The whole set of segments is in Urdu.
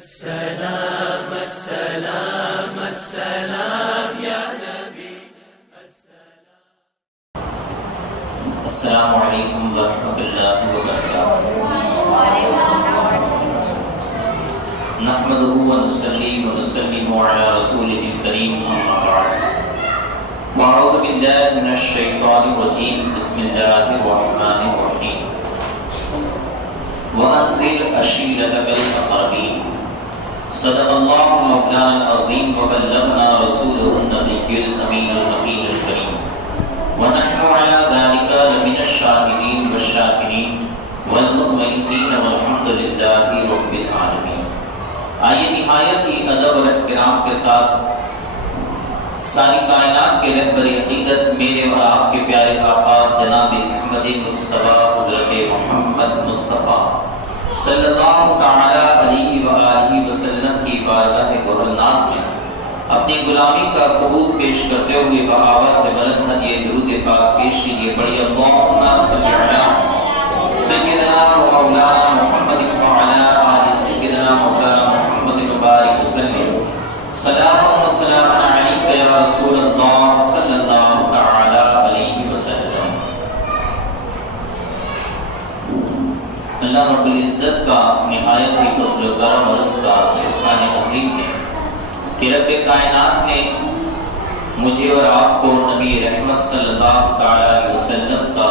السلام السلام السلام یا نبی السلام علیکم ورحمۃ اللہ وبرکاتہ نحمده ونصلي ونسلم على رسوله الكريم اما بعد فاعوذ بالله من الشیطان الرجیم بسم اللہ الرحمن الرحیم وانذر عشیرتک الاقربین صدق اللہ مولانا العظیم وبلغنا رسوله النبی الامین المکین الکریم ونحن على ذلك لمن الشاهدين والشاكرين والمطمئنين والحمد لله رب العالمين. آئیے نہایت ہی ادب اور احترام کے ساتھ ساری کائنات کے رہبر عقیدت میرے اور آپ کے پیارے آقا جناب محمد مصطفیٰ حضرت محمد مصطفیٰ صلی اللہ تعالی علیہ وآلہ وسلم کی بارگاہ گہرناز میں اپنی غلامی کا ثبوت پیش کرتے ہوئے بآواز سے بلند یہ درود پاک پیش کیجیے پڑھیے اللہم صلی علی سیدنا و مولانا محمد وعلی آل سیدنا مولانا محمد مبارک وسلم صلاۃ و سلام علیک یا رسول اللہ صلی اللہ تعالی علیہ وسلم. اللہ رب العزت کا نہایت ہی فضل و کرم اور اس کا احسان عظیم ہے کہ رب کائنات نے مجھے اور آپ کو نبی رحمت صلی اللہ علیہ وسلم کا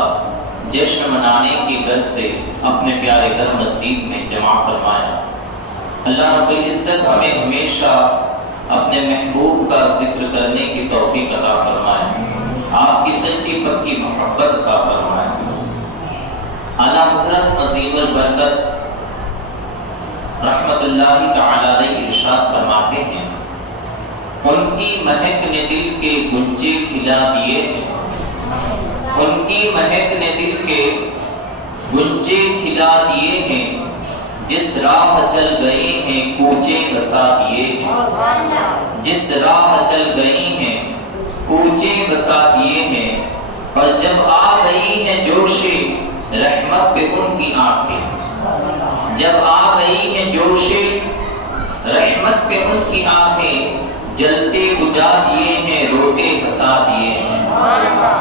جشن منانے کی غرض سے اپنے پیارے گھر مسجد میں جمع فرمایا. اللہ رب العزت ہمیں ہمیشہ اپنے محبوب کا ذکر کرنے کی توفیق عطا فرمائے, آپ کی سچی پکی محبت عطا فرمائے. اعلیٰ حضرت نظیم البرکت رحمت اللہ تعالی علیہ ارشاد فرماتے ہیں ان کی مہک نے دل کے گنجے کھلا دیے ہیں, ان کی مہک نے دل کے گنجے کھلا دیے ہیں, جس راہ چل گئے ہیں کوچے بسا دیے ہیں, جس راہ چل گئی ہیں کوچے بسا دیے ہیں. اور جب آ گئی ہیں جوش رحمت پہ ان کی آنکھیں, جب آ گئی ہیں جوش رحمت پہ ان کی آنکھیں, جلتے بجھا دیے ہیں روتے ہنسا دیے ہیں,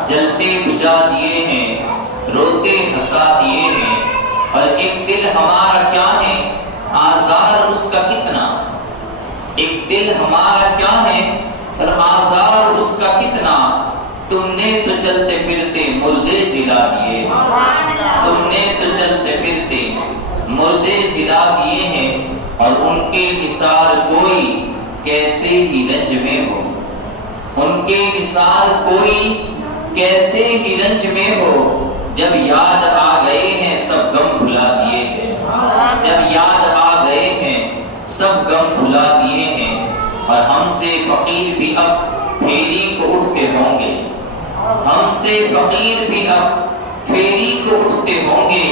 جلتے بجھا دیے ہیں روتے ہنسا دیے ہیں. اور ایک دل ہمارا کیا ہے آزار اس کا کتنا, ایک دل ہمارا کیا ہے اور آزار اس کا کتنا, تم نے تو چلتے پھرتے مردے جلا دیے, تم نے تو چلتے پھرتے مردے جلا دیے ہیں. اور ان کے نثار کوئی کیسے ہی رنج میں ہو, ان کے نثار کوئی کیسے ہی رنج میں ہو, جب یاد آ گئے ہیں سب غم بھلا دیے ہیں, جب یاد آ گئے ہیں سب غم بھلا دیے ہیں. اور ہم سے فقیر بھی اب پھیری کو اٹھتے ہوں گے, ہم سے فقیر بھی اب پھیری کو اٹھتے ہوں گے.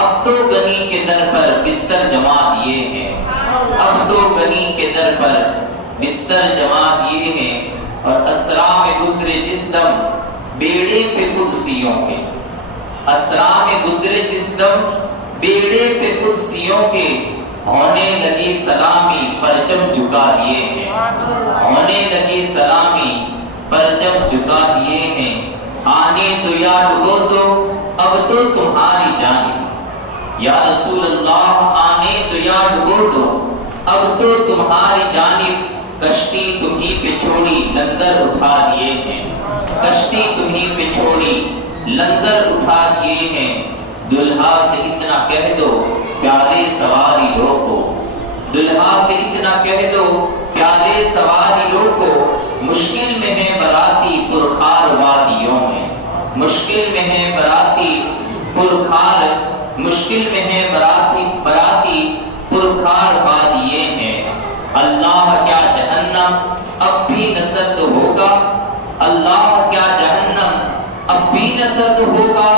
اب تو غنی کے در پر بستر جما دیے ہیں, اب تو غنی کے در پر بستر جما دیے ہیں. اور اسرا میں گزرے جس دم بیڑے پہ قدسیوں کے, اسرا میں گزرے جس دم بیڑے پہ قدسیوں کے, ہونے لگی سلامی پرچم جھکا دیے ہیں, ہونے لگی سلامی پرچم جھکا دیے ہیں. آنے تو یا ڈبو دو اب تو تمہاری جانب, یا رسول اللہ آنے تو یا ڈبو دو اب تو تمہاری جانب. کشتی تمہیں پہ چھوڑی لنگر اٹھا دیے ہیں, کشتی تمہیں پہ چھوڑی لنگر اٹھا دیے ہیں. دلہا سے اتنا کہہ دو پیارے سواری روکو, دلہا سے اتنا کہہ دو پیارے سواری روکو. مشکل میں ہے براتی پرخار وادیوں میں, مشکل میں ہے براتی پرخار, مشکل میں ہے براتی پرخار وادیے ہیں. اللہ کیا جہنم اب بھی نصرت ہوگا, اللہ کیا جہنم اب بھی نصرت ہوگا.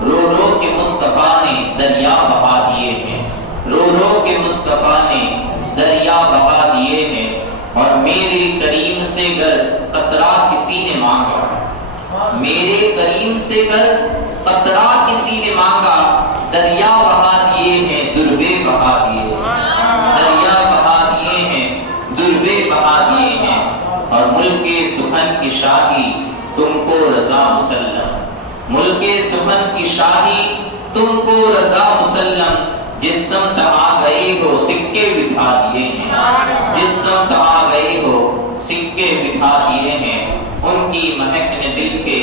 رو رو کے مصطفیٰ نے دریا بہا دیے ہیں, رو رو کے مصطفیٰ نے دریا بہا دیے ہیں. اور میرے کریم سے گر قطرہ کسی نے مانگا, میرے کریم سے گر قطرہ کسی نے مانگا, دریا بہا دیے ہیں دربے بہا دیے, دریا بہا رضا مسلم، ملک سخن کی شاہی تم کو رضا مسلم، جس سمت آ گئے ہو سکے بٹھا دیے ہیں، جس سمت آ گئے ہو سکے بٹھا دیے ہیں، ان کی مہک نے دل کے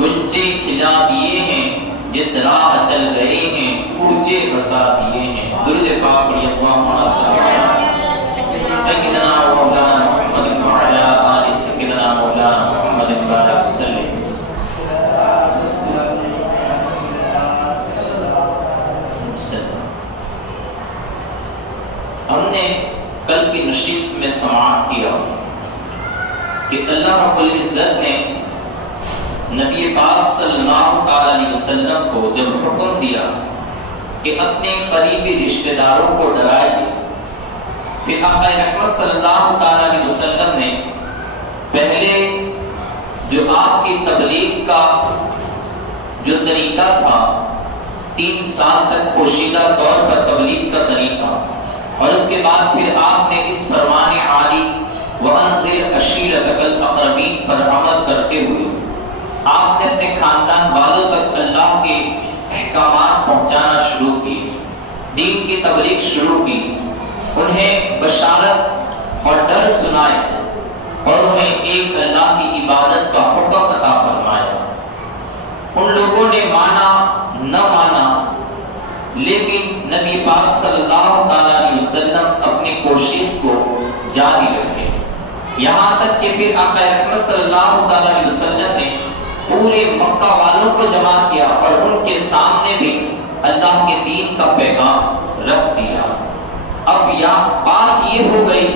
گنچے کھلا دیے ہیں، جس راہ چل گئے ہیں کوچے بسا دیے ہیں۔ درود پاک پڑھیے اللہم صلی علی سیدنا و مولانا محمد وعلی آل سیدنا مولانا محمد بارک وسلم۔ ہم نے کل کی نشست میں سماعت کیا کہ اللہ رب العزت نے نبی پاک صلی اللہ علیہ وسلم کو جب حکم دیا کہ اپنے قریبی رشتہ داروں کو ڈرائیے، پھر آقا رحمت صلی اللہ علیہ وسلم نے پہلے جو آپ کی تبلیغ کا جو طریقہ تھا 3 سال تک پوشیدہ طور پر تبلیغ کا طریقہ، اور اس کے بعد پھر آپ نے اس فرمان عالی وَأَنذِرْ عَشِيرَتَكَ الْأَقْرَبِينَ پر عمل کرتے ہوئے آپ نے اپنے خاندان والوں تک اللہ کے احکامات پہنچانا شروع کیے، دین کی تبلیغ شروع کی، انہیں بشارت اور ڈر سنائے اور انہیں ایک اللہ کی عبادت کا حکم عطا فرمایا۔ ان لوگوں نے مانا نہ مانا، لیکن نبی پاک صلی اللہ علیہ وسلم اپنی کوشش کو جاری رکھے، یہاں تک کہ پھر آقا رحمت صلی اللہ علیہ وسلم نے پورے مکہ والوں کو جمع کیا اور ان کے سامنے بھی اللہ کے دین کا پیغام رکھ دیا۔ اب بات یہ ہو گئی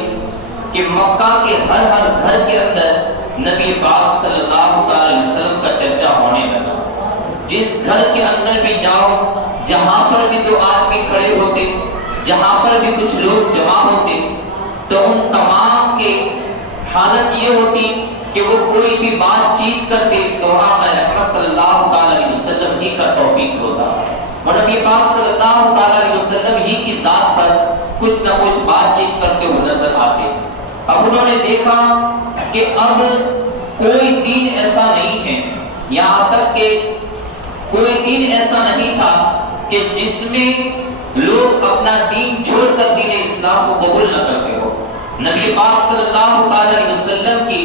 کہ مکہ کے ہر گھر کے اندر نبی پاک صلی اللہ علیہ وسلم کا چرچا ہونے لگا۔ جس گھر کے اندر بھی جاؤ، جہاں پر بھی 2 آدمی کھڑے ہوتے، جہاں پر بھی کچھ لوگ جمع ہوتے، تو ان تمام کے حالت یہ ہوتی کہ وہ کوئی بھی بات چیت کرتے تو آقا رحمت صلی اللہ علیہ وسلم ہی کا توفیق ہوتا، اور نبی پاک صلی اللہ علیہ وسلم ہی کی ذات پر کچھ نہ کچھ بات چیت کرتے ہوئے نظر آتے۔ اب انہوں نے دیکھا کہ اب کوئی دین ایسا نہیں ہے، یہاں تک کہ کوئی دین ایسا نہیں تھا کہ جس میں لوگ اپنا دین چھوڑ کر دین اسلام کو قبول نہ کرتے ہو۔ نبی پاک صلی اللہ علیہ وسلم کی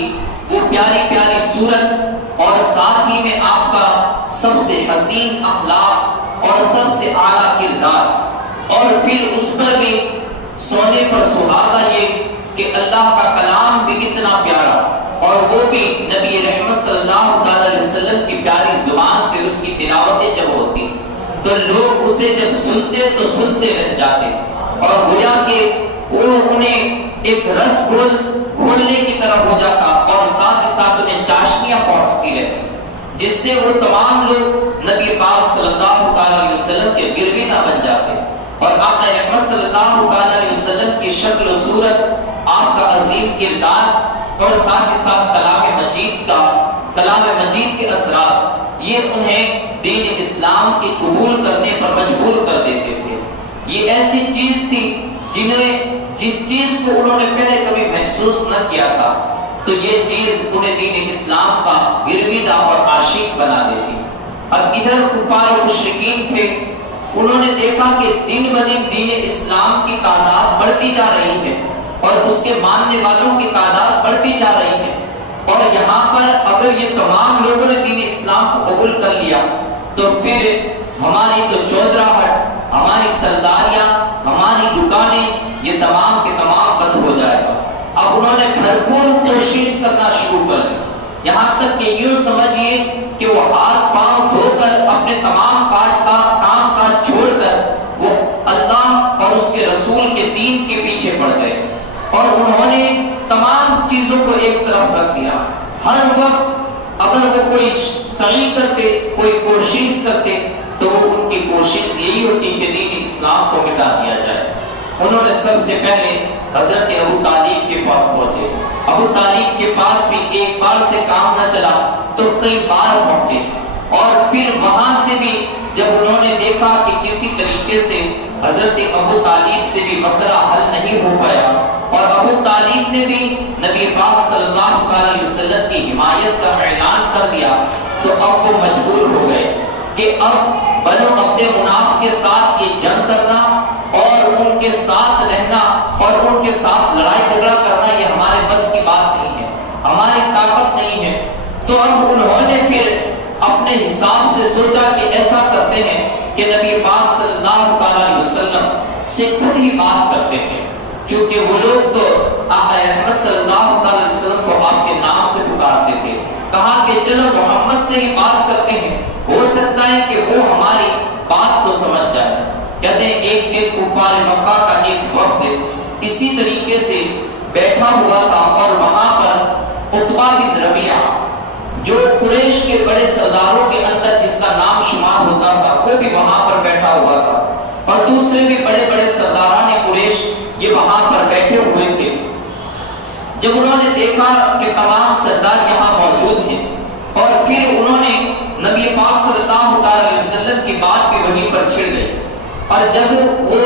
وہ پیاری پیاری صورت اور ساتھ ہی میں آپ کا سب سے حسین اخلاق اور سب سے اعلیٰ کردار، اور پھر اس پر بھی سونے پر سہاگا یہ کہ اللہ کا کلام بھی کتنا پیارا، اور وہ بھی نبی رحمت صلی اللہ علیہ وسلم کی پیاری زبان سے اس کی تلاوتیں جب ہوتی تو لوگ اسے جب سنتے تو سنتے رہ جاتے، اور گویا کہ وہ انہیں ایک رس گھولنے کی طرح ہو جاتا، اور ساتھ ہی ساتھ انہیں چاشنیاں پہنچتی رہتی، جس سے وہ تمام لوگ نبی پاک صلی اللہ علیہ وسلم کے گرویدہ بن جاتے، اور آقا رحمت صلی اللہ علیہ وسلم کی شکل و صورت، آپ کا عظیم کردار، اور ساتھ ہی ساتھ کلام مجید کے اثرات، یہ انہیں دین اسلام کی قبول کرنے پر مجبور کر دیتے تھے۔ یہ ایسی چیز تھی جس چیز کو انہوں نے پہلے کبھی محسوس نہ کیا تھا، تو یہ چیز انہیں دین اسلام کا گرویدہ اور عاشق بنا دیتی۔ اب ادھر کفار و مشرکین تھے، انہوں نے دیکھا کہ دن بدن دین اسلام کی تعداد بڑھتی جا رہی ہے، اور اس کے ماننے والوں کی تعداد بڑھتی جا رہی ہے، اور یہاں پر اگر یہ تمام لوگوں نے دین اسلام کو قبول کر لیا تو پھر ہماری تو چودراہٹ، ہماری سرداریاں، ہماری دکانیں، یہ تمام کے تمام بند ہو جائے گا۔ اب انہوں نے بھرپور کوشش کرنا شروع کر دی، یہاں تک کہ یوں سمجھیے کہ وہ ہاتھ پاؤں دھو کر اپنے تمام کام کاج چھوڑ کر وہ اللہ اور اس کے رسول کے دین کے پیچھے پڑ گئے، اور انہوں نے تمام چیزوں کو ایک طرف رکھ دیا۔ ہر وقت اگر وہ کوئی سعی کرتے، کوئی کوشش کرتے، تو وہ ان کی کوشش یہی ہوتی کہ دین اسلام کو مٹا دیا جائے۔ انہوں نے سب سے پہلے حضرت ابو طالب کے پاس پہنچے، ابو طالب کے پاس بھی ایک بار سے کام نہ چلا تو کئی بار پہنچے، اور پھر وہاں سے بھی جب انہوں نے دیکھا کہ کسی طریقے سے حضرت ابو طالب سے بھی مسئلہ حل نہیں ہو پایا، اور ابو طالب نے بھی نبی پاک صلی اللہ علیہ وسلم کی حمایت کا اعلان کر دیا، تو اب وہ مجبور ہو گئے کہ اب بنو عبد مناف کے ساتھ یہ جنگ کرنا اور ان کے ساتھ رہنا اور ان کے ساتھ لڑائی جھگڑا کرنا یہ ہمارے بس کی بات نہیں ہے، ہماری طاقت نہیں ہے۔ تو اب انہوں نے پھر اپنے حساب سے سوچا کہ ایسا کرتے ہیں کہ نبی پاک صلی اللہ علیہ وسلم سے خود ہی بات کرتے ہیں، چونکہ وہ لوگ تو آقا احمد صلی اللہ علیہ وسلم کو آپ کے نام سے پکارتے تھے۔ کہا کہ چلو محمد سے ہی بات کرتے ہیں، ہو سکتا ہے کہ وہ ہماری بات کو سمجھ جائے۔ کہتے ہیں ایک دن کفار مکہ کا ایک وفد اسی طریقے سے بیٹھا ہوا تھا اور وہاں پر عتبہ بن ربیعہ جو قریش کے بڑے سرداروں کے اندر جس کا نام شمار ہوتا تھا وہ بھی وہاں پر بیٹھا ہوا تھا، اور دوسرے بھی بڑے بڑے سرداران قریش یہ وہاں پر بیٹھے ہوئے تھے۔ جب انہوں نے دیکھا کہ تمام سردار یہاں موجود ہیں اور پھر انہوں نے نبی پاک صلی اللہ علیہ وسلم کی بات بھی وہیں پر چھڑ گئی، اور جب وہ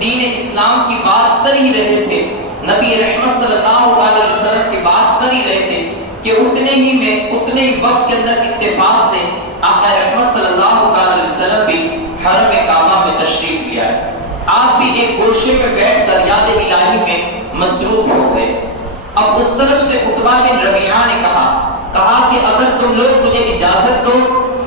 دین اسلام کی بات کر ہی رہے تھے، نبی رحمت صلی اللہ علیہ وسلم کی بات کر ہی رہے تھے کہ اتنے ہی وقت کے اندر اتفاق سے آقا رحمت صلی اللہ علیہ وسلم بھی حرم کعبہ میں تشریف لیا ہے۔ آپ بھی ایک گوشے میں بیٹھ کر یاد الہی میں مصروف ہو گئے۔ اب اس طرف سے عتبہ بن ربیعہ نے کہا کہ اگر تم لوگ مجھے اجازت دو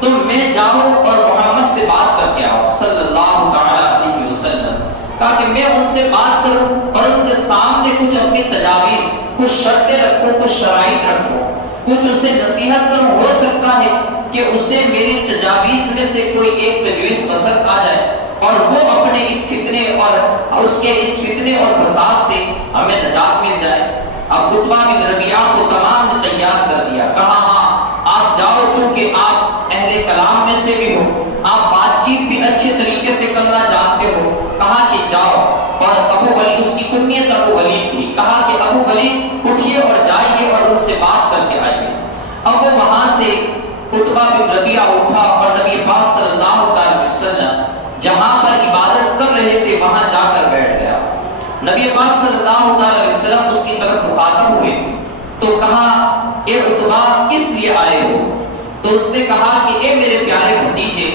تو میں جاؤں اور محمد سے بات کر کے آؤں صلی اللہ علیہ وسلم، تاکہ میں ان سے بات کروں اور ان کے سامنے کچھ اپنی تجاویز، کچھ شرطیں رکھوں، کچھ شرائط رکھوں، کچھ اسے نصیحت کروں۔ ہو سکتا ہے کہ اسے میری تجاویز میں سے کوئی ایک تجویز پسند آ جائے اور وہ اپنے اس فتنے اور اس کے اس فتنے اور فساد سے ہمیں نجات مل جائے۔ اب عتبہ بن ربیعہ کو تمام نے تیار کر دیا، کہا ہاں آپ جاؤ، چونکہ آپ اہل کلام میں سے بھی ہو، آپ بات چیت بھی اچھے طریقے سے کرنا جانتے ہو، کہا کہ جاؤ۔ اور ابو ولید، اس کی کنیت ابو ولید تھی، کہا کہ ابو ولید اٹھیے اور جائیے اور ان سے بات کر کے آئیے۔ اب وہ وہاں سے عتبہ بن ربیعہ اٹھا اور نبی پاک صلی اللہ علیہ وسلم جہاں پر عبادت کر رہے تھے وہاں جا کر بیٹھ گیا۔ نبی پاک صلی اللہ علیہ وسلم اس کی طرف مخاطب ہوئے تو کہا اے عتبہ کس لیے آئے ہو؟ تو اس نے کہا کہ اے میرے پیارے بھتیجے،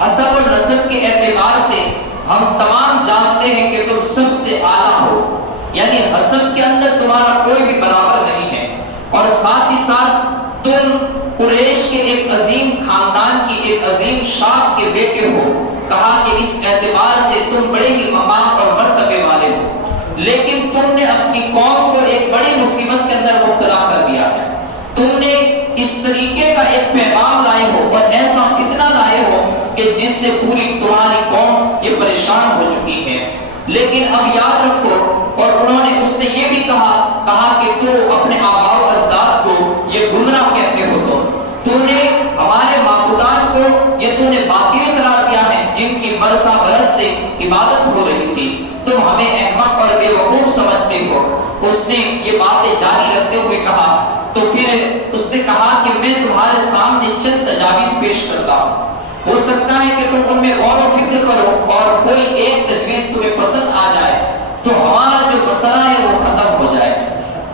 حسب اور نسب کے اعتبار سے ہم تمام جانتے ہیں کہ تم سب سے اعلیٰ ہو، یعنی حسب کے اندر تمہارا کوئی بھی برابر نہیں ہے، اور ساتھ ہی ساتھ تم قریش کے ایک عظیم خاندان کی ایک عظیم شاخ کے بیٹے ہو۔ کہا کہ اس اعتبار سے تم بڑے ہی مقام اور مرتبے والے ہو، لیکن تم نے اپنی قوم کو ایک بڑی مصیبت کے اندر مبتلا کر دیا ہے۔ تم نے اس طریقے کا ایک پیغام لائے ہو اور ایسا فتنہ لائے ہو کہ جس سے پوری تمہاری قوم یہ پریشان ہو چکی ہے۔ لیکن اب یاد رکھو، اور انہوں نے اس نے یہ بھی کہا کہ تو اپنے آباء و اجداد کو یہ گمراہ کہتے ہو، تو نے ہمارے معبودان کو یہ تو نے باطل قرار دیا ہے جن کی برسا برس سے عبادت ہو رہی تھی، تم ہمیں احمق اور بے وقوف سمجھتے ہو۔ اس نے یہ باتیں جاری رکھتے ہوئے کہا، تو پھر اس نے کہا کہ میں تمہارے سامنے چند تجاویز پیش کرتا ہوں، ہو سکتا ہے کہ تم ان میں غور و فکر کرو اور کوئی ایک تجویز تمہیں پسند آ جائے تو ہمارا جو مسئلہ ہے وہ ختم ہو جائے۔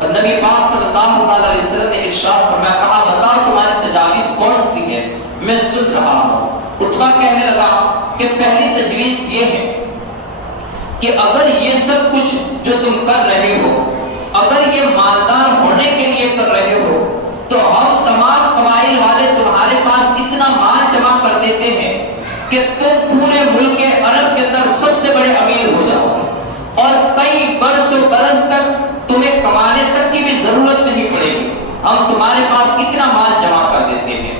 اور نبی پاک صلی اللہ علیہ وسلم نے ارشاد فرمایا، کہا بتاؤ تمہاری تجاویز کون سی ہے، میں سن رہا ہوں۔ عتبہ کہنے لگا کہ پہلی تجویز یہ ہے کہ اگر یہ سب کچھ جو تم کر رہے ہو، اگر یہ مالدار ہونے کے لیے کر رہے ہو، تو ہم تمام قبائل والے تمہارے پاس اتنا مال جمع کر دیتے ہیں کہ تم پورے ملک عرب کے اندر سب سے بڑے امیر ہو جاؤ گے، اور کئی برسوں برس تک تمہیں کمانے تک کی بھی ضرورت نہیں پڑے گی، ہم تمہارے پاس اتنا مال جمع کر دیتے ہیں۔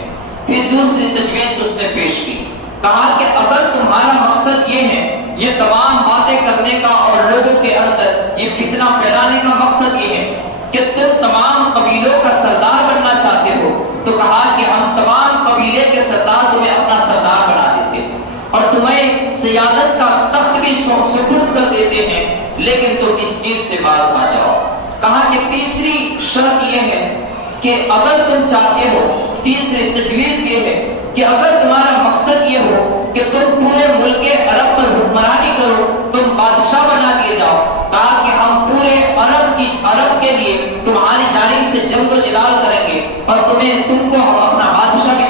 پھر دوسری تجویز اس نے پیش کی، کہا کہ اگر تمہارا مقصد یہ ہے، یہ تمام باتیں کرنے کا اور لوگوں کے اندر یہ فتنہ پھیلانے کا مقصد یہ ہے کہ تم تمام قبیلوں کا سردار بننا چاہتے ہو، تو کہا کہ ہم تمام قبیلے کے سردار تمہیں اپنا سردار بنا دیتے ہیں اور تمہیں سیادت کا تخت بھی سپرد کر دیتے ہیں، لیکن تم اس چیز سے باز آ جاؤ۔ کہا کہ تیسری شرط یہ ہے کہ اگر تم چاہتے ہو، تیسری تجویز یہ ہے کہ اگر تمہارا مقصد یہ ہو کہ تم پورے ملک عرب پر حکمرانی کرو، تم بادشاہ بنا دیے جاؤ، کہا کہ ہم پورے عرب کے لیے تمہاری جانب سے جنگ و جدال کریں گے اور تم کو ہم اپنا بادشاہ بھی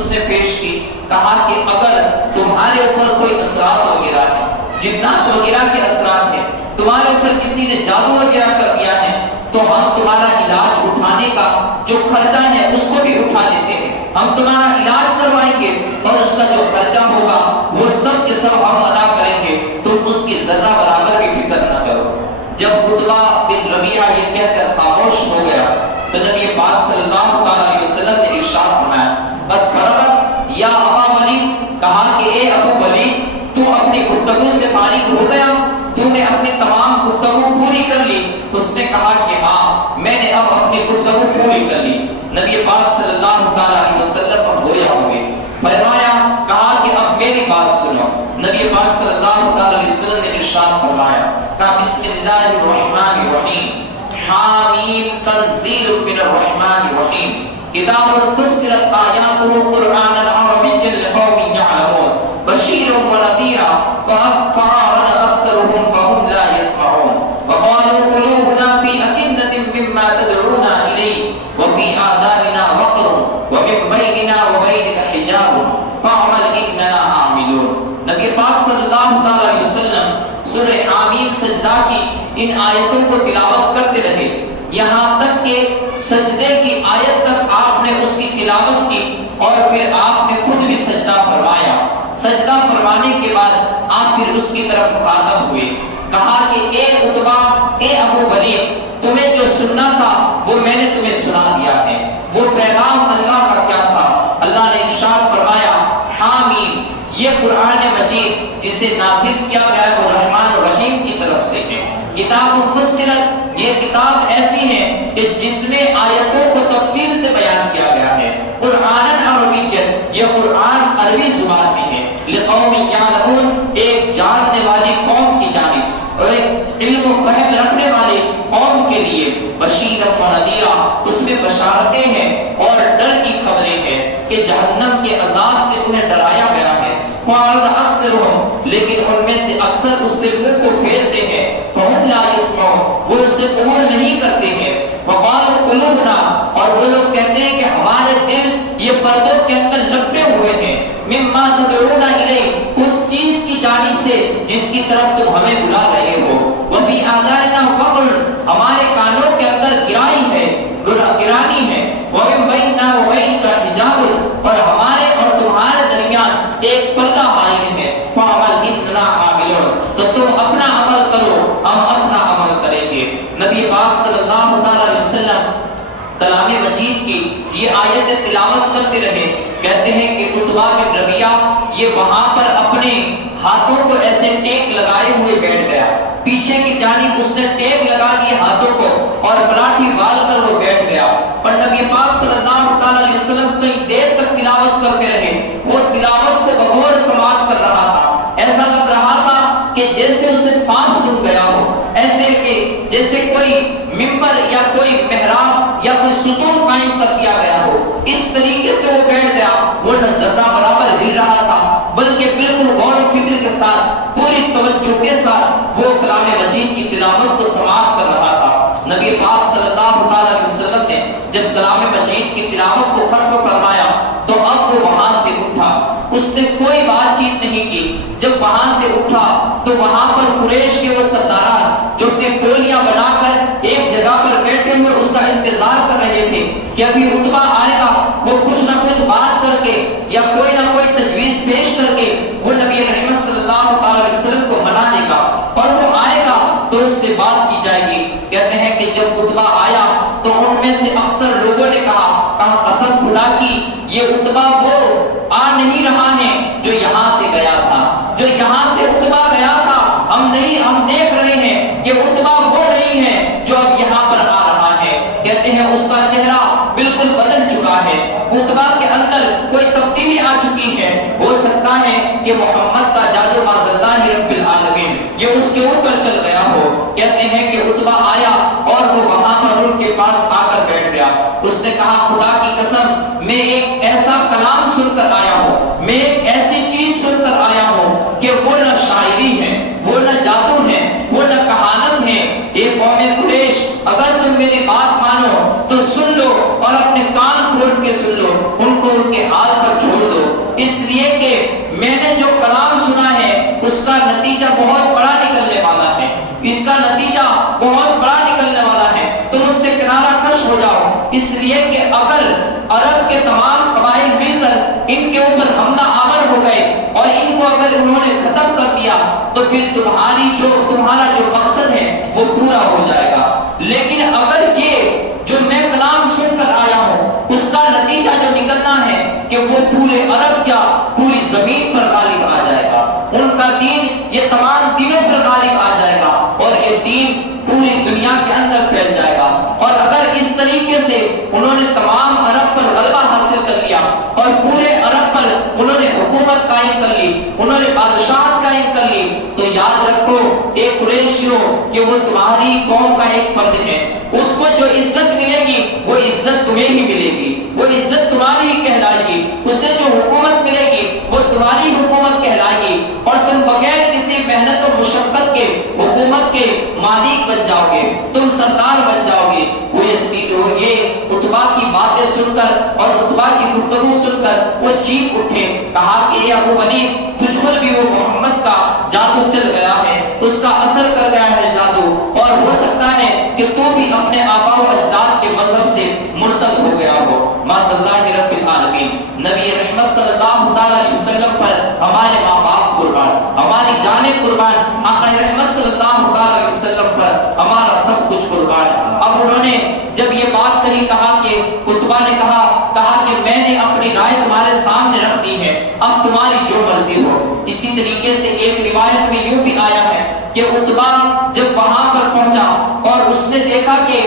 اس نے پیش کی. کہا کہ اگر تمہارے اوپر کوئی اثرات وغیرہ ہے، جنات وغیرہ کے اثرات ہیں، تمہارے اوپر کسی نے جادو وغیرہ کر دیا ہے، تو ہم تمہارا علاج اٹھانے کا جو خرچہ ہے اس کو بھی اٹھا لیتے ہیں. ہم تمہارا علاج کروائیں گے اور اس کا جو خرچہ ہوگا وہ سب کے سب ہم ادا کریں گے. تم اس کی ذرہ برابر بھی فکر نہ کرو. جب عتبہ بن ربیعہ یہ کہہ کر خاموش ہو گیا تو نبی پاک صلی اللہ علیہ وسلم نے ارشاد فرمایا قد فرغت یا ابا ولید، کہا کہ اے ابو ولید تو اپنی گفتگو سے فارغ ہو گیا، تو نے اپنی تمام گفتگو پوری کر لی. اس نے کہا کہ ہاں میں نے اب اپنی گفتگو پوری کر لی. نبی پاک صلی اللہ علیہ وسلم اب گویا ہوئے. فرمایا کہا کہ اب میری بات سنو. نبی پاک صلی اللہ علیہ وسلم نے ارشاد فرمایا کہ بسم اللہ الرحمن الرحیم حامیم تنزیل من الرحمن الرحیم کتاب فصلت آیاتہ قرآنا عربیا لقوم یعلمون بشیر ونذیرا فأعرض أكثرهم فهم لا يسمعون وقالوا قلوبنا في أكنة مما تدعونا إليه وفي آذاننا وقر ومن بيننا وبينك حجاب فاعمل إننا عاملون. نبی پاک صلی اللہ علیہ وسلم سورہ حامیم سجدہ کی ان آیتوں کو تلاوت کرتے رہے یہاں تک کہ سجدے کی آیت تک آپ نے اس کی تلاوت کی اور پھر آپ نے خود بھی سجدہ فرمایا. سجدہ فرمانے کے بعد آپ پھر اس کی طرف مخاطب ہوئے. کہا کہ اے عتبہ اے ابو ولید تمہیں جو سننا تھا وہ میں نے تمہیں سنا دیا ہے. وہ پیغام اللہ کا کیا تھا؟ اللہ نے ارشاد فرمایا حامیم، یہ قرآن مجید جسے نازل کیا گیا ہے وہ رحمان الرحیم کی طرف سے ہے. کتاب مفصلت، یہ کتاب ایسی ہے کہ جس میں آیتوں کو تفصیل سے بیان کیا گیا ہے. قرآن عربی، یہ قرآن عربی زبان میں ہے. لقوم یعلمون، ایک جاننے والی قوم کی جانب اور ایک علم و فہم رکھنے والی قوم کے لیے. بشیر و نذیرا، اس میں بشارتیں ہیں اور ڈر کی خبریں ہیں کہ جہنم کے عذاب سے انہیں ڈرایا گیا ہے. فَعَرَضَ أَكْثَرُهُمْ، لیکن ان میں سے اکثر اس سے منہ کو پھیرتے ہیں. فَهُمْ لَا يَسْمَعُونَ، وہ اس سے قبول نہیں کرتے ہیں. وَقَالُوا قُلُوبُنَا، اور وہ لوگ کہتے ہیں کہ ہمارے دل یہ پردوں کے اندر لپٹے ہوئے ہیں. مِمَّا تَدْعُونَ إِلَيْهِ، اس چیز کی جانب سے جس کی طرف تم ہمیں بلا رہے ہو. وَفِي آذَانِنَا وَقْرٌ، ہمارے کانوں کے اندر گرانی ہے. وَمِن بَيْنِنَا وَبَيْنِكَ حِجَابٌ، اور ہمارے اور تمہارے درمیان ایک پردہ قائم ہے. فَعَمَلْ إِنَّنَا عَامِلُونَ، تو تم اپنا عمل کرو ہم اپنا عمل کریں گے. نبی پاک صلی اللہ علیہ وسلم کلام مجید کی یہ آیت تلاوت کرتے رہے. کہتے ہیں کہ عتبہ بن ربیعہ یہ وہاں پر اپنے ہاتھوں کو ایسے ٹیک لگائے ہوئے بیٹھ گیا. پیچھے کی جانب اس نے ٹیک لگا دیے ہاتھوں کو اور پلاٹھی بال کر وہ بیٹھ گیا. اور نبی پاک صلی اللہ علیہ وسلم کئی دیر تک تلاوت کرتے رہے. وہ تلاوت کو بغور سماعت کر رہا تھا. ایسا لگ رہا تھا کہ جیسے اسے سانپ سن گیا ہو، ایسے کہ جیسے کوئی ممبر یا کوئی محراب یا کوئی ستون قائم کر دیا گیا ہو. اس طریقے سے وہ بیٹھ گیا. وہ نہ ذرہ برابر ہل رہا تھا بلکہ بالکل غور و فکر کے ساتھ پوری توجہ کے ساتھ وہ کلام مجید کی تلاوت کو سماعت کر رہا تھا. نبی پاک صلی اللہ علیہ وسلم نے جب کلام مجید کی تلاوت کو ختم فرمایا تو اب وہ وہاں سے اٹھا. اس نے کوئی بات چیت نہیں کی. جب وہاں سے اٹھا تو وہاں پر قریش کے وہ سرداران جو اپنی ٹولیاں بنا کر ایک جگہ پر بیٹھے ہوئے اس کا انتظار کر رہے تھے کہ ابھی عتبہ آئے گا. وہ کچھ نہ کچھ بات کر کے یا کوئی نہ کوئی تجویز پیش کر کے وہ نبی رحمت صلی اللہ علیہ وسلم کو منانے گا اور وہ آئے گا تو اس سے بات کی جائے گی. کہتے ہیں کہ جب عتبہ آیا تو ان میں سے اکثر لوگوں نے کہا قسم خدا کی یہ عتبہ وہ آ نہیں رہا ہے جو یہاں سے گیا تھا. جو یہاں سے عتبہ گیا تھا ہم دیکھ رہے ہیں کہ عتبہ وہ نہیں ہے جو اب یہاں پر آ رہا ہے. کہتے ہیں اس کا چہرہ بالکل بدل چکا ہے. عتبہ کے اندر کوئی تبدیلی آ چکی ہے. ہو سکتا ہے کہ محمد کا جادو معاذ اللہ رب العالمین یہ اس کے اوپر چل گیا ہو. کہتے ہیں کہ عتبہ آیا اور وہ وہاں پر ان کے پاس آ کر بیٹھ گیا. اس نے کہا خدا کی قسم میں ایک ایسا کلام سن کر آیا ہوں، میں ایک ایسی چیز سن کر آیا ہوں کہ وہ نہ شاعری ہے، وہ نہ جادو ہے، وہ نہ کہانت ہے. اے قوم قریش اگر تم میری بات مانو تو سن لو اور اپنے کان کھول کے سن لو. ان کو ان کے حال پر چھوڑ نتیجہ بہت بڑا نکلنے والا ہے، اس کا نتیجہ بہت بڑا نکلنے والا ہے، تم اس سے کنارہ کش ہو جاؤ، اس لیے کہ اگر عرب کے تمام قبائل مل کر ان کے اوپر حملہ آور ہو گئے اور ان کو اگر انہوں نے ختم کر دیا تو پھر تمہارا جو مقصد ہے وہ پورا ہو جائے گا، لیکن اگر یہ جو میں کلام سن کر آیا ہوں اس کا نتیجہ جو نکلنا ہے کہ وہ پورے عرب کیا پوری زمین پر غالب آ جائے گا، ان کا دین یہ تمام دینوں پر غالب آ جائے گا اور یہ دین پوری دنیا کے اندر پھیل جائے گا، اور اگر اس طریقے سے انہوں نے تمام عرب پر غلبہ حاصل کر لیا اور پورے عرب پر انہوں نے حکومت قائم کر لی، انہوں نے بادشاہت قائم کر لی، تو یاد رکھو اے قریشیوں کہ وہ تمہاری قوم کا ایک فرد ہے، اس کو جو عزت ملے گی وہ عزت تمہیں ہی ملے گی، وہ عزت تمہاری ہی کہلائے گی، اسے جو حکومت ملے گی وہ تمہاری حکومت کہلائے گی، اور تم بغیر کسی محنت و مشقت کے حکومت کے مالک بن جاؤ گے، تم سردار بن جاؤ گے۔ یہ عتبہ کی باتیں سن کر اور عتبہ کی گفتگو سن کر وہ چیخ اٹھے، کہا کہ اے ابو ولید تجھ پر بھی وہ محمد کا جادو چل گیا ہے، اس کا اثر کر گیا ہے جادو، اور ہو سکتا ہے کہ تو بھی اپنے آباء و اجداد کے مذہب سے مرتد ہو گیا ہو۔ ماذ اللہ رب العالمین، نبی رحمت صلی اللہ علیہ وسلم پر ہمارے ماں باپ قربان، ہماری جانیں قربان، آقا رحمت صلی اللہ علیہ وسلم پر ہمارا سب کچھ قربان۔ اب انہوں نے جب یہ بات کہی، کہا کہ عتبہ نے کہا کہ میں نے اپنی رائے تمہارے سامنے رکھ دی ہے، اب تمہاری جو مرضی ہو۔ اسی طریقے سے ایک روایت میں یوں بھی آیا ہے کہ عتبہ جب وہاں پر پہنچا اور اس نے دیکھا کہ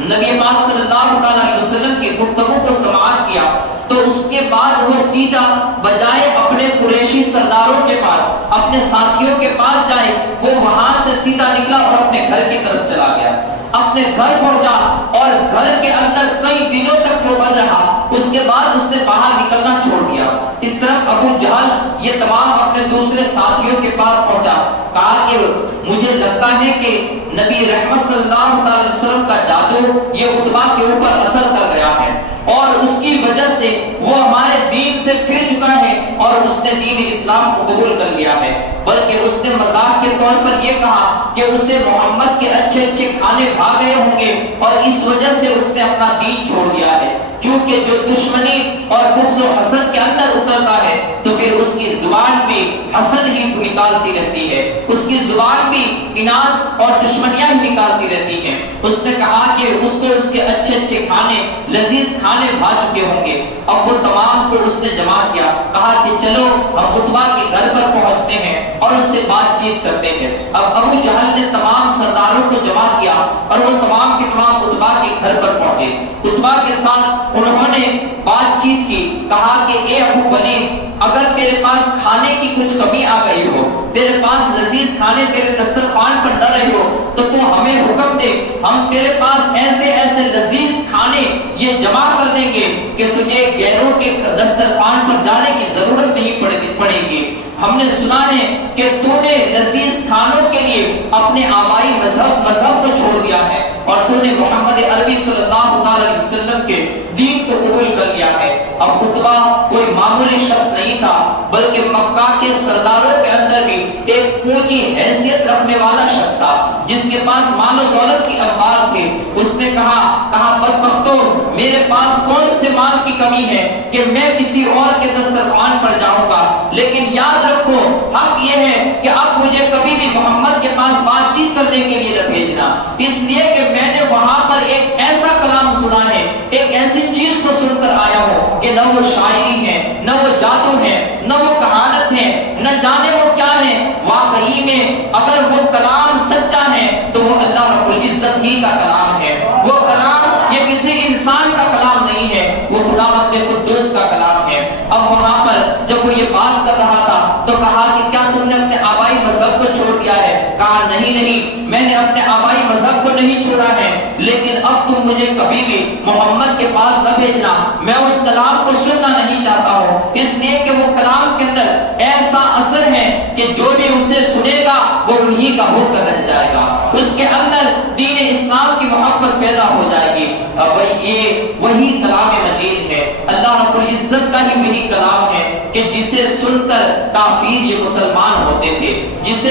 نبی پاک صلی اللہ علیہ وسلم کی گفتگو کو سماعت کیا، تو اس کے بعد وہ سیدھا بجائے اپنے قریشی سرداروں کے پاس، اپنے ساتھیوں کے پاس جائے، وہ وہاں سے سیدھا نکلا اور اپنے گھر کی طرف چلا گیا، اپنے گھر پہنچا اور گھر کے اندر کئی دنوں تک وہ بند رہا، اس کے بعد اس نے باہر نکلنا چھوڑ دیا۔ اس طرح ابو جہل یہ تمام اپنے دوسرے ساتھیوں کے پاس پہنچا، کہا کہ مجھے لگتا ہے کہ نبی رحمت صلی اللہ علیہ وسلم کا جادو یہ عتبہ کے اوپر اثر کر گیا ہے اور اس کی وجہ سے وہ ہمارے دین سے پھر چکا ہے اور اس نے دین اسلام کو قبول کر لیا ہے، بلکہ اس نے مذاق کے طور پر یہ کہا کہ اسے محمد کے اچھے اچھے کھانے بھا گئے ہوں گے اور اس وجہ سے اس نے اپنا دین چھوڑ دیا ہے، کیونکہ جو دشمنی اور بغض و حسد کے اندر اترتا ہے تو پھر اس کی زبان بھی حسد ہی نکالتی رہتی ہے، اس کی زبان بھی اناد اور دشمنیاں ہی نکالتی رہتی ہیں۔ اس نے کہا کہ اس کو اس کے اچھے اچھے کھانے، لذیذ کھانے بھا چکے ہوں گے۔ اب وہ تمام کو اس نے جمع کیا، کہا کہ چلو ہم عتبہ کے گھر پر پہنچتے ہیں اور اس سے بات چیت کرتے ہیں۔ اب ابو جہل نے تمام سرداروں کو جمع کیا اور وہ تمام کے تمام عتبہ کے گھر پر پہنچے، عتبہ کے ساتھ انہوں نے بات چیت کی، کہا کہ اے ابو ولید اگر تیرے پاس کھانے کی کچھ کمی آ گئی ہو، تیرے پاس لذیذ کھانے تیرے دسترخوان پر نہ رہے ہو تو ہمیں حکم دے، ہم تیرے پاس ایسے ایسے لذیذ کھانے یہ جمع کر دیں گے کہ تجھے غیروں کے دسترخوان پر جانے کی ضرورت نہیں پڑے گی۔ ہم نے سنا ہے کہ تو نے لذیذ کھانوں کے لیے اپنے آبائی مذہب کو چھوڑ دیا ہے اور تو نے محمد عربی صلی اللہ علیہ وسلم کے دین کو قبول کر لیا ہے۔ اب عتبہ کوئی معمولی شخص نہیں تھا بلکہ مکہ کے سرداروں کے اندر بھی ایک اونچی حیثیت رکھنے والا شخص تھا جس کے پاس مال و دولت کی انبار تھی۔ اس نے کہا بدبختو میرے پاس کون سے مال کی کمی ہے کہ میں کسی اور کے دسترخوان پر جاؤں گا، لیکن یاد رکھو حق یہ ہے کہ اب مجھے کبھی بھی محمد کے پاس بات چیت کرنے کے لیے نہ بھیجنا، اس لیے کہ میں نے وہاں پر ایک ایسا کلام سنا ہے، ایک ایسی چیز کو سن کر آیا ہوں کہ نہ وہ شاعری ہے، نہ وہ جادو ہے، نہ وہ کہانت ہے، نہ جانے وہ کیا ہے، واقعی میں اگر وہ کلام سچا ہے تو وہ اللہ رب العزت ہی کا کلام ہے، وہ کلام یہ کسی انسان کا کلام نہیں ہے، وہ خداوند قدوس کا کلام ہے۔ اب وہاں پر جب وہ یہ بات کر رہا تھا تو کہا کہ کیا تم نے اپنے آبائی مذہب کو چھوڑ دیا ہے؟ کہا نہیں، میں نے اپنے آبائی مذہب کو نہیں چھوڑا ہے، لیکن اب تم مجھے کبھی بھی محمد کے پاس نہ بھیجنا، میں اس کلام کو سننا نہیں چاہتا ہوں، اس لیے کہ وہ کلام کے اندر ایسا اثر ہے کہ جو بھی اسے سنے گا وہ انہی کا ہو کر رہ جائے گا، اس کے اندر دین اسلام کی محبت پیدا ہو جائے گی۔ یہ وہی کلام مجید ہے، اللہ رب العزت کا ہی وہی کلام ہے کہ جسے سن کر کافر یہ مسلمان ہوتے تھے، جسے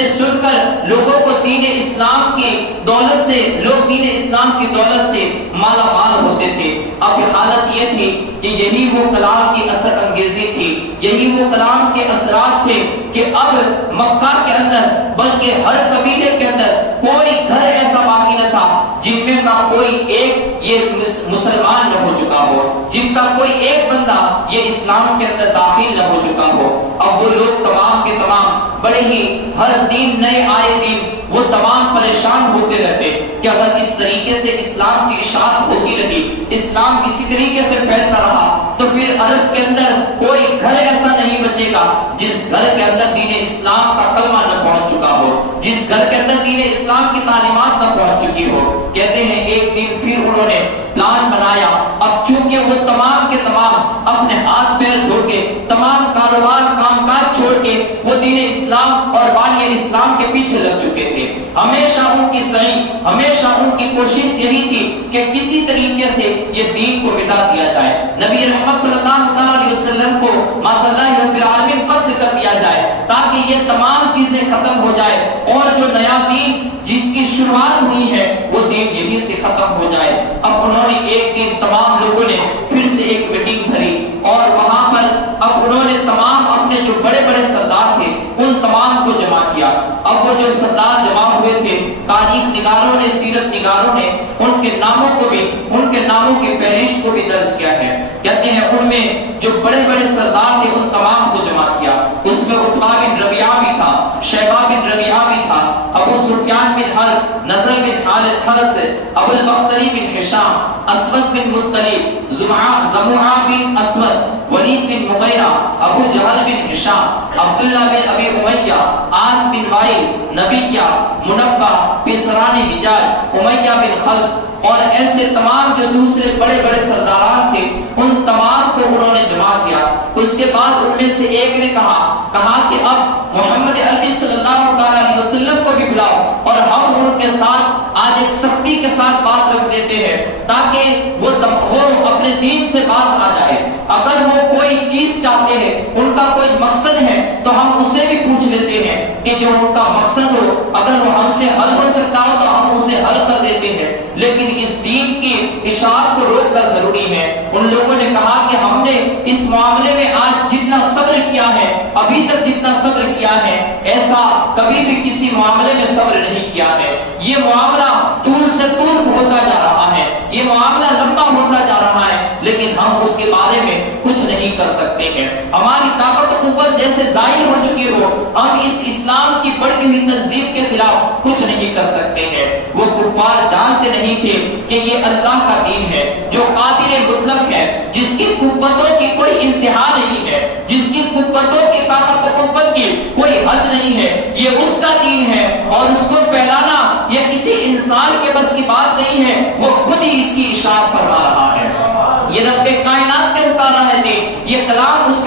سے لوگ دین اسلام کی دولت سے مالا مال ہوتے تھے. اب حالت یہ تھی کہ یہی وہ کلام کی اثر انگیزی تھی, یہی وہ کلام کے اثرات تھے کہ اب مکہ کے اندر بلکہ ہر قبیلے کے اندر کوئی گھر ایسا باقی نہ تھا جن میں کا کوئی ایک یہ مسلمان نہ ہو چکا ہو, جن کا کوئی ایک بندہ یہ اسلام کے اندر داخل نہ ہو چکا ہو. اب وہ لوگ تمام کے تمام بڑے ہی ہر دن نئے آئے دن وہ تمام پریشان ہوتے رہتے کہ اگر اس طریقے سے اسلام کی اشاعت ہوتی رہی, اسلام اسی طریقے سے پھیلتا رہا, تو پھر عرب کے اندر کوئی گھر ایسا نہیں بچے گا جس گھر کے اندر دین اسلام کا کلمہ نہ پہنچ چکا ہو, جس گھر کے اندر دین اسلام کی تعلیمات نہ پہنچ چکی ہو. کہتے ہیں ایک دن پھر انہوں نے پلان بنایا. اب چونکہ وہ تمام کے تمام اپنے ہاتھ پیر دھو کے تمام کاروبار کام کاج چھوڑ کے وہ دین اسلام اور بانی اسلام کے پیچھے لگ چکے تھے. ہمیشہ ان کی سعی, ہمیشہ ان کی کوشش یہی تھی کہ کسی طریقے سے یہ دین کو مٹا دیا جائے, نبی رحمت صلی اللہ علیہ وسلم کو ماذ اللہ رب العالمین قتل کر دیا جائے تاکہ یہ تمام چیزیں ختم ہو جائے اور جو نیا دین جس کی شروعات ہوئی ہے وہ دین یہی سے ختم ہو جائے. اب انہوں نے ایک دن تمام لوگوں نے پھر سے ایک میٹنگ بھری اور وہاں پر اب انہوں نے تمام اپنے جو بڑے بڑے سردار تھے ان تمام کو جمع کیا. اب وہ جو سردار جمع ہوئے تھے, تاریخ نگاروں نے, سیرت نگاروں نے ان کے ناموں کو بھی, ان کے ناموں کی فہرست کو بھی درج کیا ہے. کہتے ہیں ان میں جو بڑے بڑے سردار تھے ان تمام کو جمع کیا. اس میں عتبہ بن ربیعہ بھی تھا, شیبہ بن ربیعہ بھی تھا, ابو سفیان بن حرب, نضر بن حارث, ابو البختری بن ہشام, اسود بن مطلب, زمعہ بن اسود, ولید بن مغیرہ, ابو جہل بن ہشام, عبداللہ بن ابی امیہ, عاص بن وائل, نبیہ, منبہ, پیسران حجاج, امیہ بن خلف اور ایسے تمام جو دوسرے بڑے بڑے سرداران تھے ان تمام کو انہوں نے جمع کیا. اس کے بعد ان میں سے ایک نے کہا کہ اب محمد عربی صلی اللہ علیہ وسلم کو بھی بلاؤ اور ہم ان کے ساتھ آج ایک سختی کے ساتھ بات رکھ دیتے ہیں تاکہ وہ اپنے دین سے باز آ جائے. اگر وہ کوئی چیز چاہتے ہیں, ان کا کوئی مقصد ہے تو ہم اسے بھی پوچھ لیتے ہیں کہ جو ان کا مقصد ہو اگر وہ ہم سے حل ہو سکتا ہو تو ہم اسے حل کر دیتے ہیں, لیکن اس دین کی اشاعت کو روکنا ضروری ہے. ان لوگوں نے کہا کہ ہم نے اس معاملے میں آج جتنا صبر کیا ہے, ابھی تک جتنا صبر کیا ہے, ایسا کبھی بھی کسی معاملے میں صبر نہیں کیا ہے. یہ معاملہ طول سے طول ہوتا جا رہا ہے, یہ معاملہ لمبا ہوتا جا رہا ہے, لیکن ہم اس کے بارے میں کچھ نہیں کر سکتے ہیں. ہماری طاقت اوپر جیسے ظاہر ہو چکی ہو, ہم اس اسلام کی بڑھتی ہوئی تنظیم کے خلاف کچھ نہیں کر سکتے ہیں. وہ کفار جانتے نہیں تھے کہ یہ اللہ کا دین ہے جو قادر مطلق ہے, جس کی قوتوں کی کوئی انتہا نہیں ہے, جس کی قوتوں کی طاقت اوپر کی کوئی حد نہیں ہے. یہ اس کا دین ہے اور اس کو پھیلانا یہ کسی انسان کے بس کی بات نہیں ہے, وہ خود ہی اس کی اشاعت فرما رہا ہے. یہ رب کائنات نے اتارا ہے دین, یہ کلام اس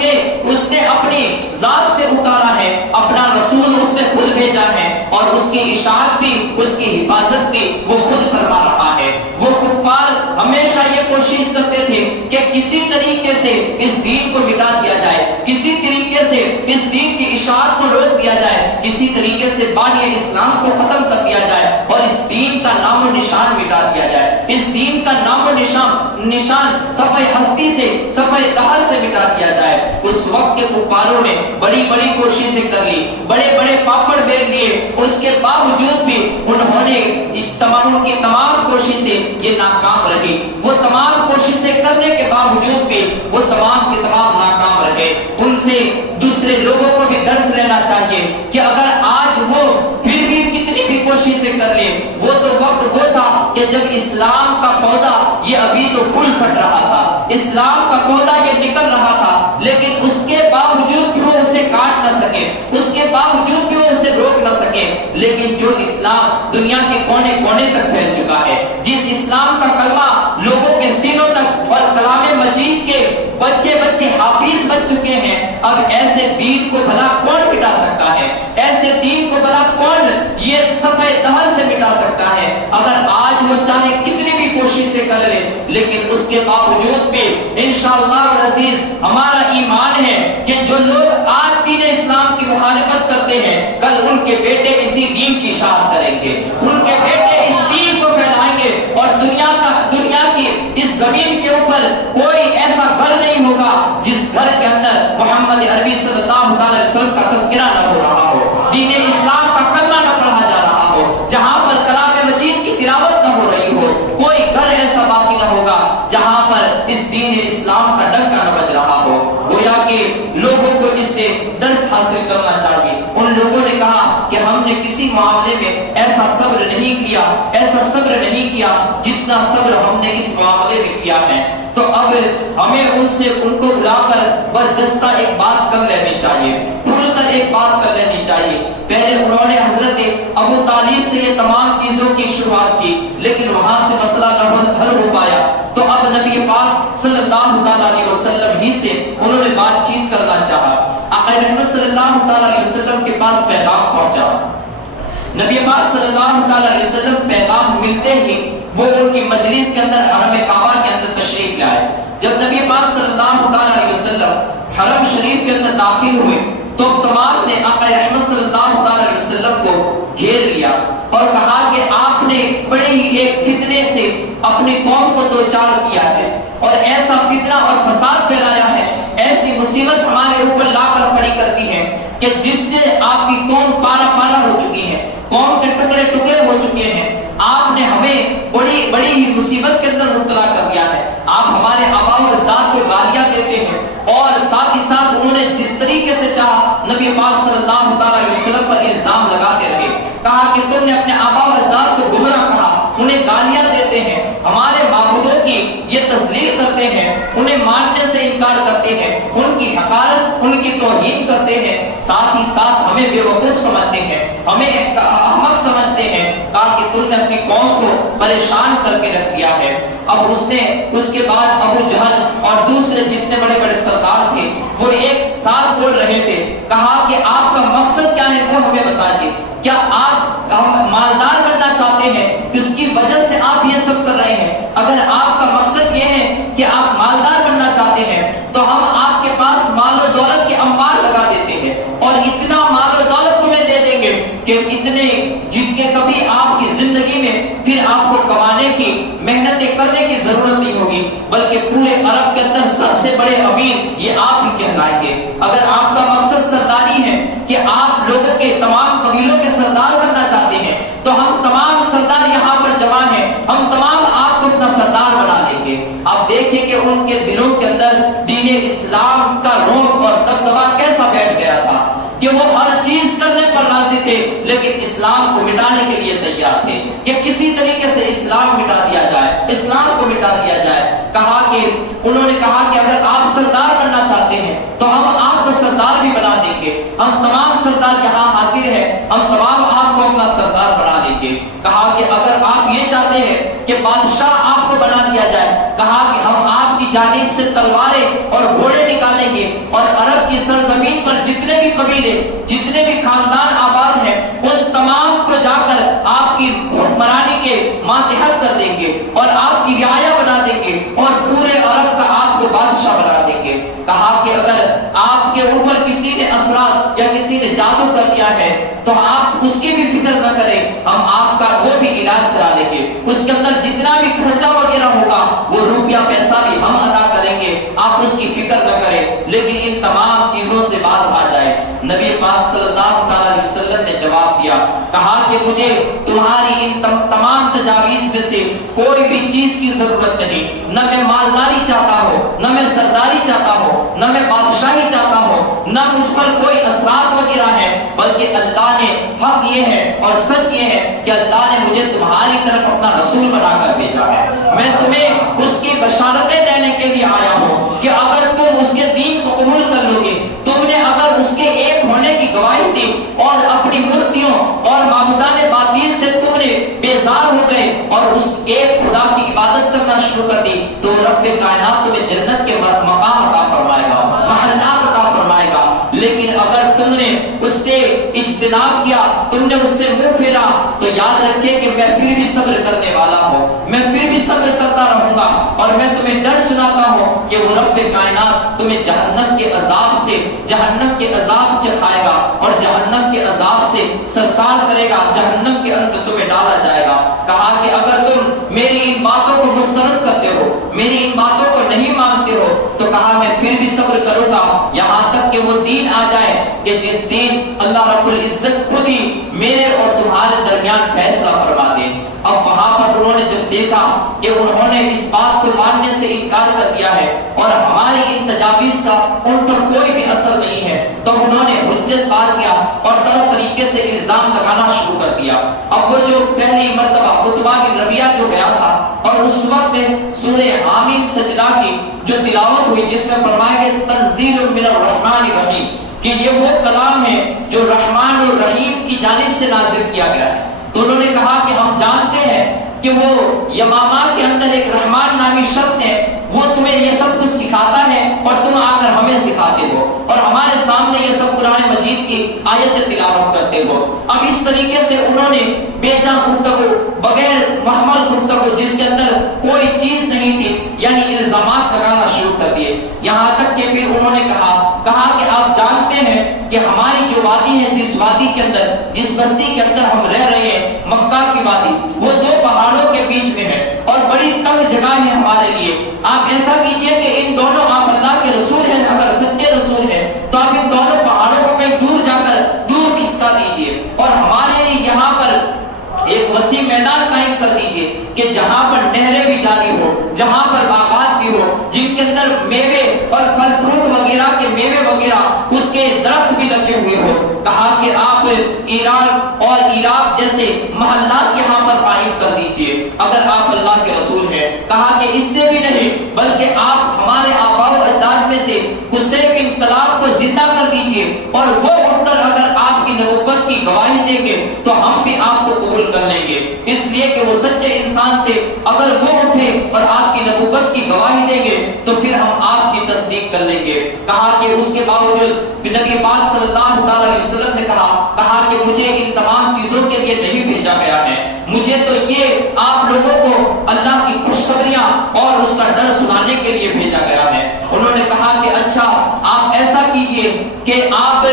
نے اپنی ذات سے اتارا ہے, اپنا رسول اس نے خود بھیجا ہے اور اس کی اشاعت بھی, اس کی حفاظت بھی وہ خود فرما رہا ہے. وہ کفار ہمیشہ یہ کوشش کرتے تھے کہ کسی طریقے سے اس دین کو مٹا دیا جائے, کسی طریقے سے اس دین کی اشاعت کو روک دیا جائے, کسی طریقے سے بانی اسلام کو ختم کر دیا جائے اور اس دین کا نام و نشان مٹا دیا جائے. اس دین کا نام و نشان صفحہ ہستی سے, صفحہ دہر سے مٹا دیا جائے. اس وقت کے کفاروں نے بڑی بڑی کوششیں کر لی, بڑے بڑے پاپڑ بیل لیے, اس کے باوجود بھی انہوں نے اس تمام کی تمام کوششیں یہ ناکام رہی. وہ تمام کوششیں کرنے کے باوجود بھی وہ تمام کے تمام ناکام رہے. ان سے دوسرے لوگوں کو بھی درس لینا چاہیے کہ اگر آج وہ پھر بھی کتنی بھی کوششیں کر لے, وہ تو وقت وہ تھا کہ جب اسلام کا پودا یہ ابھی تو پھول پھٹ رہا تھا, اسلام کا پودا یہ نکل رہا تھا, لیکن اس کے باوجود بھی وہ اسے کاٹ نہ سکے, اس کے باوجود بھی وہ اسے روک نہ سکے. لیکن جو اسلام دنیا کے کونے کونے تک پھیل چکا ہے, جس اسلام کا کلمہ لوگوں کے سینوں تک اور کلام مجید کے بچے حافظ بن چکے ہیں, اب ایسے دین کو بھلا کون مٹا سکتا ہے, ایسے دین کو بھلا کون یہ صفحہ دہر سے مٹا سکتا ہے. اگر آج وہ چاہے کتنی بھی کوششیں کر لے, لیکن اس کے باوجود بھی انشاءاللہ العزیز ہمارا ایمان ہے کہ جو لوگ آج دین اسلام کی مخالفت کرتے ہیں, کل ان کے بیٹے اسی دین کی اشاعت کریں گے, ان کے بیٹے اس دین کو محمد عربی صلی اللہ علیہ وسلم کا تذکرہ نہ ہو رہا ہو، دین اسلام کا کلمہ نہ پڑھا جا رہا ہو، جہاں پر کلام مجید کی تلاوت نہ ہو رہی ہو، کوئی گھر ایسا باقی نہ ہوگا جہاں پر اس دین اسلام کا ڈنکا نہ بج رہا ہو۔ گویا کہ لوگوں کو اس سے درس حاصل کرنا چاہیے۔ ان لوگوں نے کہا کہ ہم نے کسی معاملے میں ایسا صبر نہیں کیا جتنا صبر ہم نے اس معاملے میں کیا ہے، تو اب ہمیں ان کو بلا کر برجستہ ایک بات کر لینی چاہیے، کھل کر ایک بات کر لینی چاہیے۔ پہلے انہوں نے حضرت ابو طالب سے یہ تمام چیزوں کی شروعات کی، لیکن وہاں سے مسئلہ نہ حل ہو پایا، تو اب نبی پاک صلی اللہ علیہ وسلم ہی سے انہوں نے بات چیت کرنا چاہا۔ آقا رحمت صلی اللہ علیہ وسلم کے پاس پیغام پہنچا۔ نبی پاک صلی اللہ علیہ وسلم پیغام ملتے ہی وہ ان کی مجلس کے اندر حرم کعبہ کے اندر تشریف لائے۔ جب نبی پاک صلی اللہ علیہ وسلم حرم شریف کے اندر داخل ہوئے تو تمام نے آقا رحمت صلی اللہ علیہ وسلم کو گھیر لیا اور کہا کہ آپ نے بڑے ہی ایک فتنے سے اپنی قوم کو دوچار کیا ہے اور ایسا فتنہ اور فساد پھیلایا ہے، ایسی مصیبت ہمارے اوپر لا کر کھڑی کر دی ہے کہ جس سے آپ کی قوم پارا پارا ہو چکی ہے، قوم کے ٹکڑے ٹکڑے ہو چکے ہیں۔ آپ نے ہمیں بڑی ہی مصیبت کے اندر مبتلا کر دیا ہے۔ آپ ہمارے آباء و اجداد کو گالیاں دیتے ہیں اور ساتھ ہی ساتھ انہوں نے جس طریقے سے چاہا نبی پاک صلی اللہ علیہ وسلم پر الزام لگاتے رہے، کہا کہ تم نے اپنے آباء و اجداد کو گمراہ کہا، انہیں گالیاں دیتے ہیں، ہمارے معبودوں کی یہ تذلیل کرتے ہیں، انہیں ماننے سے انکار کرتے ہیں، ان کی حقارت ان کی توہین کرتے ہیں، ساتھ ہی ساتھ ہمیں بے وقوف سمجھتے ہیں، ہمیں احمق سمجھتے ہیں، کہا کہ تم نے اپنی قوم کو پریشان کر کے رکھ دیا ہے۔ اب اس کے بعد ابو جہل اور دوسرے جتنے بڑے بڑے سردار تھے وہ ایک ساتھ بول رہے تھے، کہا کہ آپ کا مقصد کیا ہے وہ ہمیں بتائیے، کیا آپ مالدار بننا چاہتے ہیں؟ اس کی وجہ سے آپ یہ سب کر رہے ہیں؟ اگر آپ کا مقصد یہ ہے کہ آپ مالدار بننا چاہتے ہیں تو ہم آپ کے پاس مال و دولت کے انبار لگا دیتے ہیں اور اتنا مال و دولت تمہیں دے دیں گے کہ اتنے جن کے کبھی آپ کی زندگی میں پھر آپ کو کمانے کی محنتیں کرنے کی ضرورت نہیں ہوگی، بلکہ پورے عرب کے اندر سب سے بڑے امیر یہ آپ ہی کہلائیں گے۔ اگر آپ کا مقصد سرداری ہے کہ آپ لوگوں کے تمام قبیلوں کے سردار بننا چاہتے ہیں تو ہم تمام سردار یہاں پر جمع ہیں، ہم تمام آپ کو اپنا سردار بنا لیں گے۔ آپ دیکھیں کہ ان کے دلوں کے اندر دین اسلام کا رعب اور دبدبہ کیسا بیٹھ گیا تھا کہ وہ ہر چیز کرنے پر راضی تھے لیکن اسلام کو مٹانے کے لیے تیار تھے کہ کسی طریقے سے اسلام مٹا دیا جائے، اسلام کو مٹا دیا جائے۔ انہوں نے کہا کہ اگر آپ سردار بننا چاہتے ہیں تو ہم آپ کو سردار بھی بنا دیں گے، ہم تمام سردار یہاں حاضر ہیں، ہم تمام آپ کو اپنا سردار بنا دیں گے۔ کہا کہ اگر آپ یہ چاہتے ہیں کہ بادشاہ آپ کو بنا دیا جائے، کہا کہ ہم آپ کی جانب سے تلواریں اور گھوڑے نکالیں گے اور عرب کی سرزمین پر جتنے بھی قبیلے جتنے بھی خاندان آباد ہیں ان تمام کو جا کر آپ کی حکمرانی کے ماتحت کر دیں گے اور آپ کی رعایا بنا دیں گے اور پورے عرب کا آپ کو بادشاہ بنا دیں گے۔ کہا کہ اگر آپ کے اوپر کسی نے اثرات یا کسی نے جادو کر دیا ہے تو آپ اس کی بھی فکر نہ کریں، ہم آپ کا وہ بھی علاج کرا لیں گے، اس کے اندر جتنا بھی خرچہ وغیرہ ہوگا وہ روپیہ پیسہ بھی ہم ادا کریں گے، آپ اس کی فکر نہ کریں۔ لیکن ان تمام چیزوں سے باز آ جائے۔ نبی پاک صلی اللہ علیہ وسلم نے جواب دیا، کہا کہ مجھے تمہاری ان تمام تجاویز میں سے کوئی بھی چیز کی ضرورت نہیں، نہ میں مالداری چاہتا ہوں، نہ میں سرداری چاہتا ہوں، نہ میں بادشاہی چاہتا ہوں، نہ مجھ پر کوئی اثرات وغیرہ ہے، بلکہ اللہ نے حق یہ ہے اور سچ یہ ہے کہ اللہ نے مجھے تمہاری طرف اپنا رسول بنا کر بھیجا ہے۔ میں تمہیں اس کی بشارتیں دینے کے لیے آیا ہوں کہ اگر تم اس کے دین کو قبول کر لو گے، تم نے اگر اس کے ایک ہونے کی گواہی دی اور اپنی مورتیوں اور معبودان باطل سے تم نے بیزار ہو گئے اور اس ایک خدا کی عبادت کرنا شروع کر دی تو رب کائنات تمہیں جنت کے مقام عطا فرمائے گا، محلات عطا فرمائے گا۔ لیکن اگر تم نے اس سے اجتناب کیا، تم نے اس سے منہ پھیرا، تو یاد رکھے کہ میں پھر بھی صبر کرنے والا ہوں، میں پھر بھی صبر کرتا رہوں گا اور میں تمہیں ڈر سناتا ہوں کہ وہ رب کائنات تمہیں جہنم کے عذاب سے جہنم کے عذاب چکھائے گا اور جہنم کے عذاب سے سرسار کرے گا، جہنم کے اندر تمہیں ڈالا جائے گا۔ کہا کہ اگر تم میری ان باتوں کو مسترد کرتے ہو، میری ان باتوں کو نہیں مانتے ہو، تو کہا میں پھر بھی صبر کروں گا یہاں تک کہ کہ وہ دین آ جائے کہ جس دین اللہ رب العزت خود ہی میرے اور تمہارے درمیان فیصلہ فرما دے۔ اب وہاں پر انہوں نے جب دیکھا کہ انہوں نے اس بات کو ماننے سے انکار کر دیا ہے اور ہماری ان تجاویز کا ان پر کوئی بھی اثر نہیں ہے، تو انہوں نے حجت بازیاں اور طرح طریقے سے الزام لگانا شروع کر دیا۔ اب وہ جو پہلی مرتبہ عتبہ بن ربیعہ جو گیا تھا اور اس وقت سورہ حامیم سجدہ کی جو تلاوت ہوئی جس میں فرمایا گیا تنزیل من الرحمن الرحیم کہ یہ وہ کلام ہے جو رحمان اور رحیم کی جانب سے نازل کیا گیا ہے، تو انہوں نے کہا کہ ہم جانتے ہیں کہ وہ یمامہ کے اندر ایک رحمان نامی شخص ہے، وہ تمہیں یہ سب کچھ سکھاتا ہے اور تم آ کر ہمیں سکھاتے ہو اور ہمارے سامنے یہ سب قرآن مجید کی آیت تلاوت کرتے ہو۔ اب اس طریقے سے انہوں نے بے جا گفتگو، بغیر محمل گفتگو جس کے اندر کوئی چیز نہیں تھی، یعنی الزامات لگانا شروع کر دیے، یہاں تک کہ پھر انہوں نے کہا کہ آپ جانتے ہیں کہ ہماری جو وادی ہے، جس وادی کے اندر، جس بستی کے اندر ہم رہ رہے ہیں، مکہ کی وادی، وہ دو پہاڑوں کے بیچ میں ہے اور بڑی تنگ جگہ ہے ہمارے لیے۔ آپ ایسا کیجئے کہ ان دونوں، آپ اللہ کے رسول ہیں، اگر سچے رسول ہیں تو آپ ان دونوں پہاڑوں کو کہیں دور جا کر دور کھسکا دیجئے اور ہمارے لیے یہاں پر ایک وسیع میدان قائم کر دیجئے کہ جہاں پر نہریں بھی جاری ہو، جہاں پر باغات بھی ہو، جن کے اندر میوے اور پھل فروٹ وغیرہ کے میوے وغیرہ اس کے درخت بھی لگے ہوئے ہو۔ کہا کہ آپ ایران اور عراق جیسے محلات یہاں پر قائم کر دیجئے اگر آپ اللہ کے رسول ہیں۔ کہا کہ اس سے بھی نہیں بلکہ آپ ہمارے آباء و اجداد میں سے قصیب انقلاب کو زندہ کر دیجئے اور وہ اٹھ کر اگر آپ کی نبوت کی گواہی دیں گے تو ہم بھی آپ کو قبول کر لیں گے، اس لیے کہ وہ سچے انسان تھے۔ اگر وہ اٹھے اور آپ کی نبوت کی گواہی دیں گے تو پھر ہم آپ کی تصدیق کر لیں گے۔ کہا کہ اس کے باوجود نبی پاک صلی اللہ علیہ وسلم نے کہا کہ مجھے ان تمام چیزوں کے لیے نہیں بھیجا گیا ہے، مجھے تو یہ آپ لوگوں کو اللہ کی خوشخبریاں اور اس کا ڈر سنانے کے لیے بھیجا گیا ہے۔ انہوں نے کہا کہ اچھا آپ ایسا کیجئے کہ آپ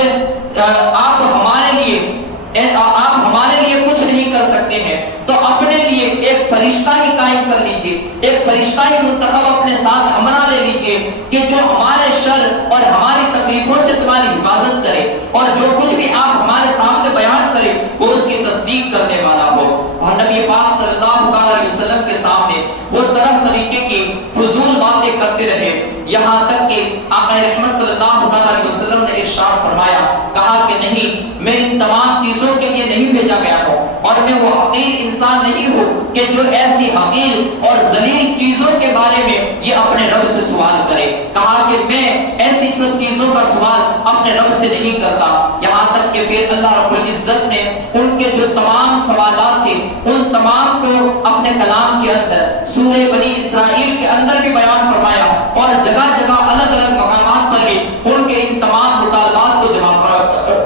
ہمارے لیے کچھ نہیں کر سکتے ہیں تو اپنے لیے ایک فرشتہ ہی قائم کر لیجئے، ایک فرشتہ ہی منتخب اپنے ساتھ ہمراہ لے لیجئے کہ جو ہمارے شر اور ہماری تکلیفوں سے تمہاری حفاظت کرے اور جو کچھ بھی آپ ہمارے سامنے بیان کرے وہ اس کی تصدیق کرنے والا ہو۔ اور نبی پاک صلی اللہ علیہ وسلم کے سامنے وہ طرح طریقے کی فضول باتیں کرتے رہے، یہاں تک کہ آقا رحمت صلی اللہ علیہ وسلم نے ارشاد فرمایا، کہا کہ نہیں، میں ان تمام چیزوں کے لیے نہیں بھیجا گیا ہوں اور میں وہ حقیر انسان نہیں ہوں کہ جو ایسی حقیر اور ذلیل چیزوں کے بارے میں یہ اپنے رب سے سوال کرے۔ کہا کہ میں ایسی سب چیزوں کا سوال اپنے رب سے نہیں کرتا، یہاں تک کہ پھر اللہ رب العزت نے ان کے جو تمام سوالات تھے ان تمام کو اپنے کلام کے اندر سورہ بنی اسرائیل کے اندر بھی بیان فرمایا اور جگہ جگہ الگ الگ مقامات پر بھی ان کے ان تمام مطالبات کو جمع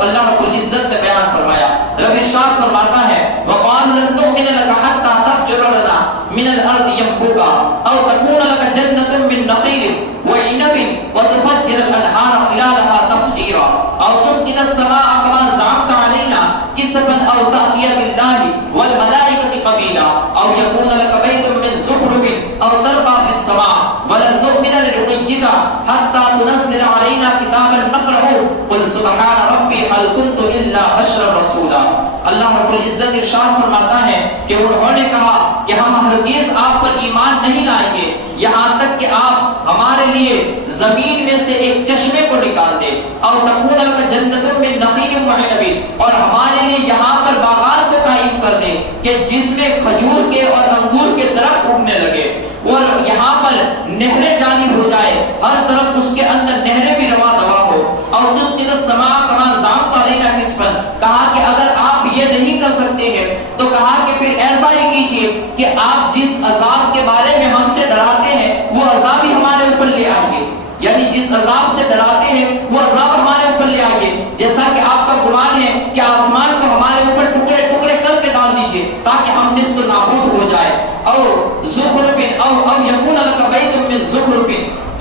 اللہ رب العزت نے بیان فرمایا۔ رب ارشاد فرماتا ہے وَقَالُ لَن نُؤْمِنَ لَكَ حَتَّى تَفْجُرَ لَنَا مِنَ الْأَرْضِ يَنبُوعًا أَوْ تَكُونَ لَكَ جَنَّةٌ مِّن نَخِيلٍ وَعِنَبٍ وَتُفَجِّرَ الْأَنْهَارَ خِلَالَهَا تَفْجِيرًا أَوْ تُسْقِطَ السَّمَاءَ كَمَا زَعَمْتَ عَلَيْنَا كِسَفًا أَوْ تَأْتِيَ بِاللَّهِ وَالْمَلَائِكَةِ قَبِيلًا أَوْ يَكُونَ لَكَ بَيْتٌ مِّن زُخْرُفٍ أَوْ تَرْقَىٰ فِي السَّمَاءِ وَلَن نُؤْمِنَ لِرُقِيِّكَ حَتَّىٰ تُنَزِّلَ عَلَيْنَا كِتَابًا نَقْرَؤُهُ قُلْ سُبْحَانَ رَبِّي هَلْ كُنتُ إِلَّا بَشَرًا رَّسُولًا۔ اللہ رب العزت ارشاد فرماتا ہے کہ انہوں نے کہا کہ ہم ہرگز آپ پر ایمان نہیں لائیں گے یہاں تک کہ آپ ہمارے لیے زمین میں سے ایک چشمے کو نکال دیں اور تکون لک جنت من نخیل وعنب، اور ہمارے لیے یہاں پر باغات کو قائم کر دیں کہ جس میں کھجور کے اور انگور کے درخت اگنے لگے اور یہاں پر نہریں جاری ہو جائے، ہر طرف اس کے اندر نہریں بھی رواں دوا ہو، اور تسقط السماء کما زعمت علینا کسفا۔ کہا کہ اگر آپ یہ نہیں کر سکتے ہیں تو کہا کہ پھر ایسا ہی کیجئے کہ آپ جس عذاب کے بارے میں ہم سے ڈراتے ہیں وہ عذاب ہی ہمارے اوپر لے آئیے، یعنی جس عذاب سے ڈراتے ہیں وہ عذاب ہمارے اوپر لے آئیے، جیسا کہ آپ کا گمان ہے کہ آسمان کو ہمارے اوپر ٹکڑے ٹکڑے کر کے ڈال دیجئے تاکہ ہم نست و نابود ہو جائے، اور زخرف او یکون لک بیت من زخرف،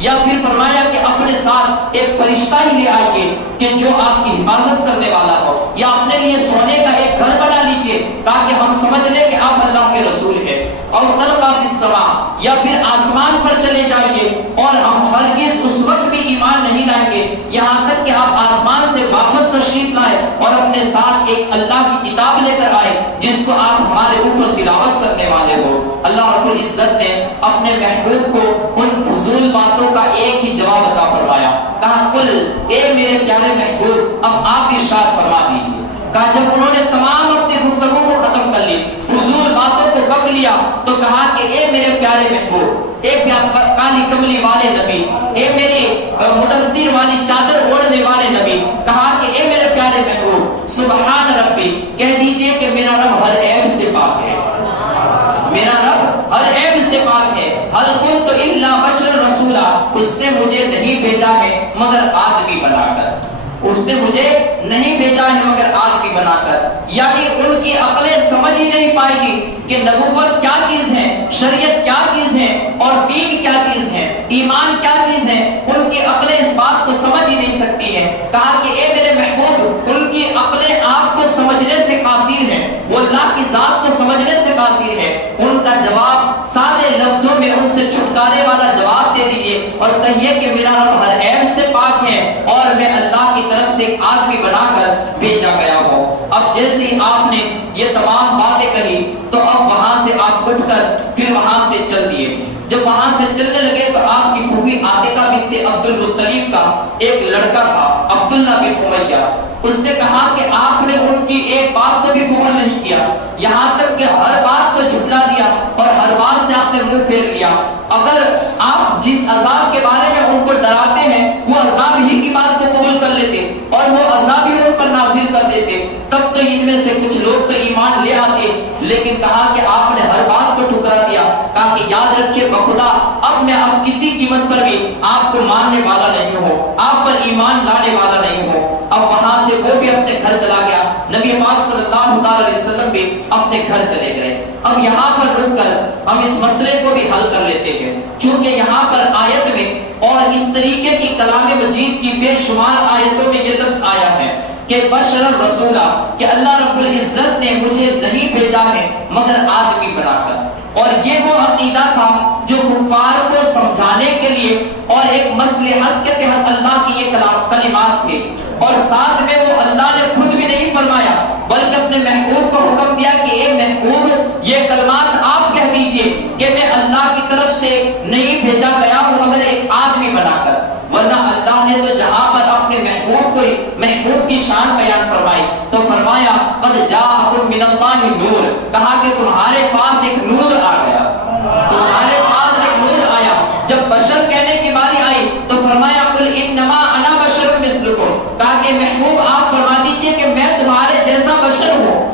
یا پھر فرمایا کہ اپنے ساتھ ایک فرشتہ ہی لے آئیے کہ جو آپ کی حفاظت کرنے والا ہو، یا اپنے لیے سونے کا ایک گھر بنا لیجئے تاکہ ہم سمجھ لیں کہ آپ اللہ کے رسول ہیں۔ اور ترقى في السماء، یا پھر آسمان پر چلے جائیے اور ہم ہرگز اس وقت بھی ایمان نہیں لائیں گے یہاں تک کہ آپ آسمان سے واپس تشریف لائے اور اپنے ساتھ ایک اللہ کی کتاب لے کر آئے جس کو آپ ہمارے اوپر تلاوت کرنے والے ہو۔ اللہ رب العزت نے اپنے محبوب کو ان فضول باتوں کا ایک ہی جواب عطا فرمایا، کہا قل، اے میرے پیارے محبوب اب آپ ارشاد فرما دیجیے۔ کہا جب انہوں نے تمام اپنی گفتگو کو ختم کر لی، فضول باتوں کو بک لیا، تو کہا کہ اے میرے پیارے محبوب، اے کالی کملی والے نبی، اے میرے مدثر والی چادر اوڑھنے والے نبی، کہا کہ اے میرے پیارے محبوب سبحان ربی، کہہ دیجئے کہ میرا رب ہر عیب سے پاک ہے، میرا رب ہر عیب سے پاک ہے۔ حل کنت الا بشر رسولا، اس نے مجھے نہیں بھیجا ہے مگر آدمی بنا کر، اس نے مجھے نہیں بھیجا ہے مگر آدمی بنا کر، یعنی ان کی عقلیں سمجھ ہی نہیں پائے گی کہ نبوت کیا چیز ہے، شریعت کیا چیز ہے اور دین کیا چیز ہے، ایمان کیا چیز ہے، ان کی عقلیں اس بات کو سمجھ ہی نہیں سکتی ہیں۔ کہا کہ اے میرے محبوب ان کی عقلیں آپ کو سمجھنے سے قاصر ہیں، وہ اللہ کی ذات کو سمجھنے سے قاصر ہے۔ ان کا جواب سادے لفظوں میں ان سے چھٹکارے والا جواب دے دیجئے اور کہیے کہ میرا رب ہر عیب سے پاک ہے اور میں اللہ کی طرف سے ایک آدمی بنا کر بھیجا گیا ہوں۔ اب جیسے ہی آپ نے یہ تمام باتیں کہی تو اب وہاں سے آپ اٹھ کر پھر وہاں سے چل دیے۔ جب وہاں سے چلنے لگے تو آپ کی پھوپھی عاتقہ بنت عبد المطلب کا ایک لڑکا تھا عبداللہ بن امیہ، اس نے کہا کہ آپ نے ان کی ایک بات کو بھی قبول نہیں کیا، یہاں تک کہ ہر بات کو جھٹلا دیا اور ہر بات سے آپ نے منہ پھیر لیا۔ اگر آپ جس عذاب کے بارے میں ان کو ڈراتے ہیں وہ عذاب ہی کی بات کو قبول کر لیتے اور وہ عذاب ہی ان پر نازل کر دیتے، تب تو ان میں سے کچھ لوگ تو ایمان لے آتے، لیکن کہا کہ آپ نے ہر بات کو ٹھکرا دیا۔ کہا کہ یاد رکھیے بخدا اب میں اب کسی قیمت پر بھی آپ کو ماننے والا نہیں ہوں، آپ پر ایمان لانے والا نہیں ہوں۔ اب وہاں سے وہ بھی اپنے گھر چلا گیا، نبی پاک صلی اللہ علیہ وسلم بھی اپنے گھر چلے گئے۔ اب یہاں پر رک کر ہم اس مسئلے کو بھی حل کر لیتے ہیں، چونکہ یہاں پر آیت میں اور اس طریقے کی کلام مجید کی بے شمار آیتوں میں یہ لفظ آیا ہے کہ بشر الرسولہ، کہ اللہ رب العزت نے مجھے نہیں بھیجا ہے مگر آدمی بنا کر، اور یہ وہ عقیدہ تھا جو کفار کو سمجھانے کے لیے اور ایک مصلحت کے تحت اللہ کی یہ کلمات تھے، اور ساتھ میں وہ اللہ نے خود بھی نہیں فرمایا بلکہ اپنے محبوب کو حکم دیا کہ اے محبوب یہ کلمات آپ کہہ دیجئے کہ میں اللہ کی طرف سے نہیں بھیجا گیا ہوں مگر ایک آدمی بنا کر، ورنہ اللہ نے تو جہاں پر اپنے محبوب کو محبوب کی شان بیان فرمائی تو فرمایا قد جاءکم من اللہ نور، کہا کہ تمہارے پاس ایک نور آ گیا، تمہارے پاس ایک نور آیا۔ جب بشر کہنے کی باری آئی تو فرمایا قل انما انا بشر مثلکم، کہا کہ محبوب آپ فرما دیجئے کہ میں تمہارے جیسا بشر ہوں۔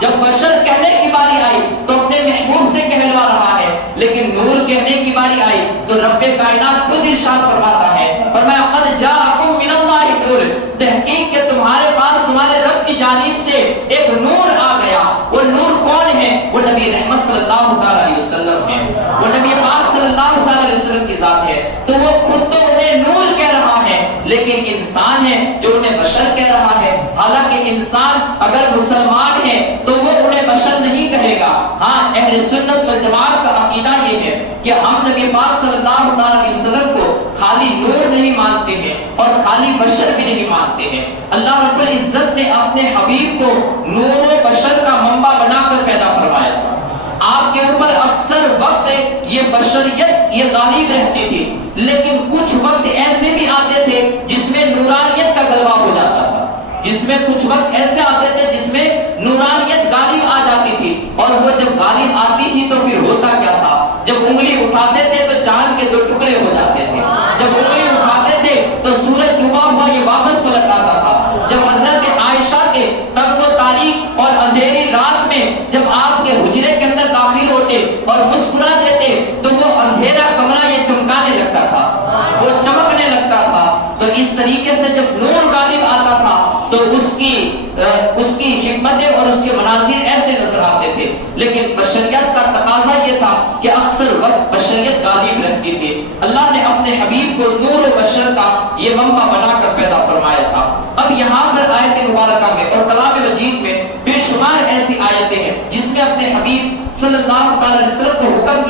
جب بشر کہنے کی باری آئی تو اپنے محبوب سے کہلوا رہا ہے، لیکن نور کہنے کی باری آئی تو رب کائنات خود ارشاد فرماتا ہے، فرمایا قد جاءکم من اللہ نور، تحقیق کہ تمہارے پاس تمہارے رب کی جانب سے ایک نور آ گیا۔ وہ نور کون ہے؟ وہ نبی رحمت صلی اللہ علیہ وسلم ہے، وہ نبی پاک صلی اللہ علیہ وسلم کی ذات ہے۔ تو وہ خود تو انہیں نور کہہ رہا ہے لیکن انسان ہے جو انہیں بشر کہہ رہا ہے، حالانکہ انسان اگر مسلمان ہے تو وہ انہیں بشر نہیں کہے گا۔ ہاں اہل سنت والجماعت کا عقیدہ یہ ہے کہ ہم نبی پاک صلی اللہ علیہ وسلم کو خالی نور نہیں مانتے ہیں اور خالی بشر بھی نہیں مانتے ہیں۔ اللہ رب العزت نے اپنے حبیب کو نور و بشر کا منبع بنا کر پیدا فرمایا تھا۔ آپ کے اوپر اکثر وقت یہ بشریت یہ غالب رہتی تھی، لیکن کچھ وقت ایسے بھی آتے تھے جس میں نورانیت کا غلبہ ہو جاتا تھا، جس میں کچھ وقت ایسے آتے تھے جس میں نورانیت غالب آ جاتی تھی، اور وہ جب غالب آتی تھی تو پھر ہوتا کیا تھا، جب انگلی اٹھاتے تھے تو چاند کے 2 ٹکڑے ہو جاتے تھے، جب انگلی اٹھاتے تھے تو سورج ڈوبا ہوا یہ واپس پلٹ آتا تھا، جب حضرت عائشہ کے تنگ و تاریک اور اندھیری رات میں جب آپ کے حجرے کے اندر داخل ہوتے اور مسکرا دیتے تو وہ اندھیرا کمرہ یہ چمکانے لگتا تھا، وہ چمکنے لگتا تھا۔ تو اس طریقے سے جب نور غالب آتا تھا تو اس کی حکمتیں اور اس کے مناظر ایسے نظر آتے تھے، لیکن بشریت کا تقاضا یہ تھا کہ اکثر وقت بشریت غالب رہتی تھی۔ اللہ نے اپنے حبیب کو نور و بشر کا یہ منبع بنا کر پیدا فرمایا تھا۔ اب یہاں پر آیت مبارکہ میں اور کلام مجید میں بے شمار ایسی آیتیں ہیں جس میں اپنے حبیب صلی اللہ علیہ وسلم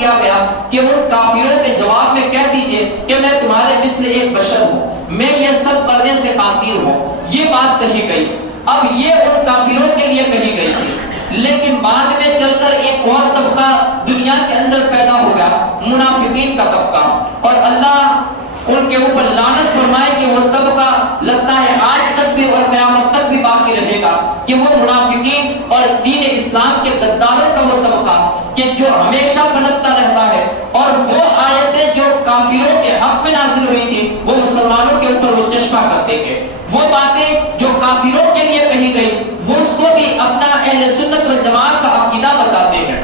کیا گیا کہ ان کافروں کے جواب میں کہہ دیجئے کہ میں تمہارے مثل ایک بشر ہوں، میں یہ سب کرنے سے قاصر ہوں. یہ بات کہی گئی. اب یہ ان کافروں کے لیے کہی گئی تھی، لیکن بعد میں چل کر ایک اور طبقہ دنیا کے اندر پیدا ہوگا، منافقین کا طبقہ. اور اللہ ان کے اوپر لعنت فرمائے کہ وہ طبقہ لگتا ہے آج تک بھی اور قیامت تک بھی باقی رہے گا، کہ وہ منافقین اور دین اسلام کے غداروں کا وہ طبقہ کہ جو ہمیشہ پنپتا رہتا ہے. اور وہ آیتیں جو کافروں کے حق میں نازل ہوئی تھی وہ مسلمانوں کے اوپر وہ چشمہ کرتے ہیں. وہ باتیں جو کافروں کے لیے کہی گئی وہ اس کو بھی اپنا اہل سنت و جماعت کا عقیدہ بتاتے ہیں.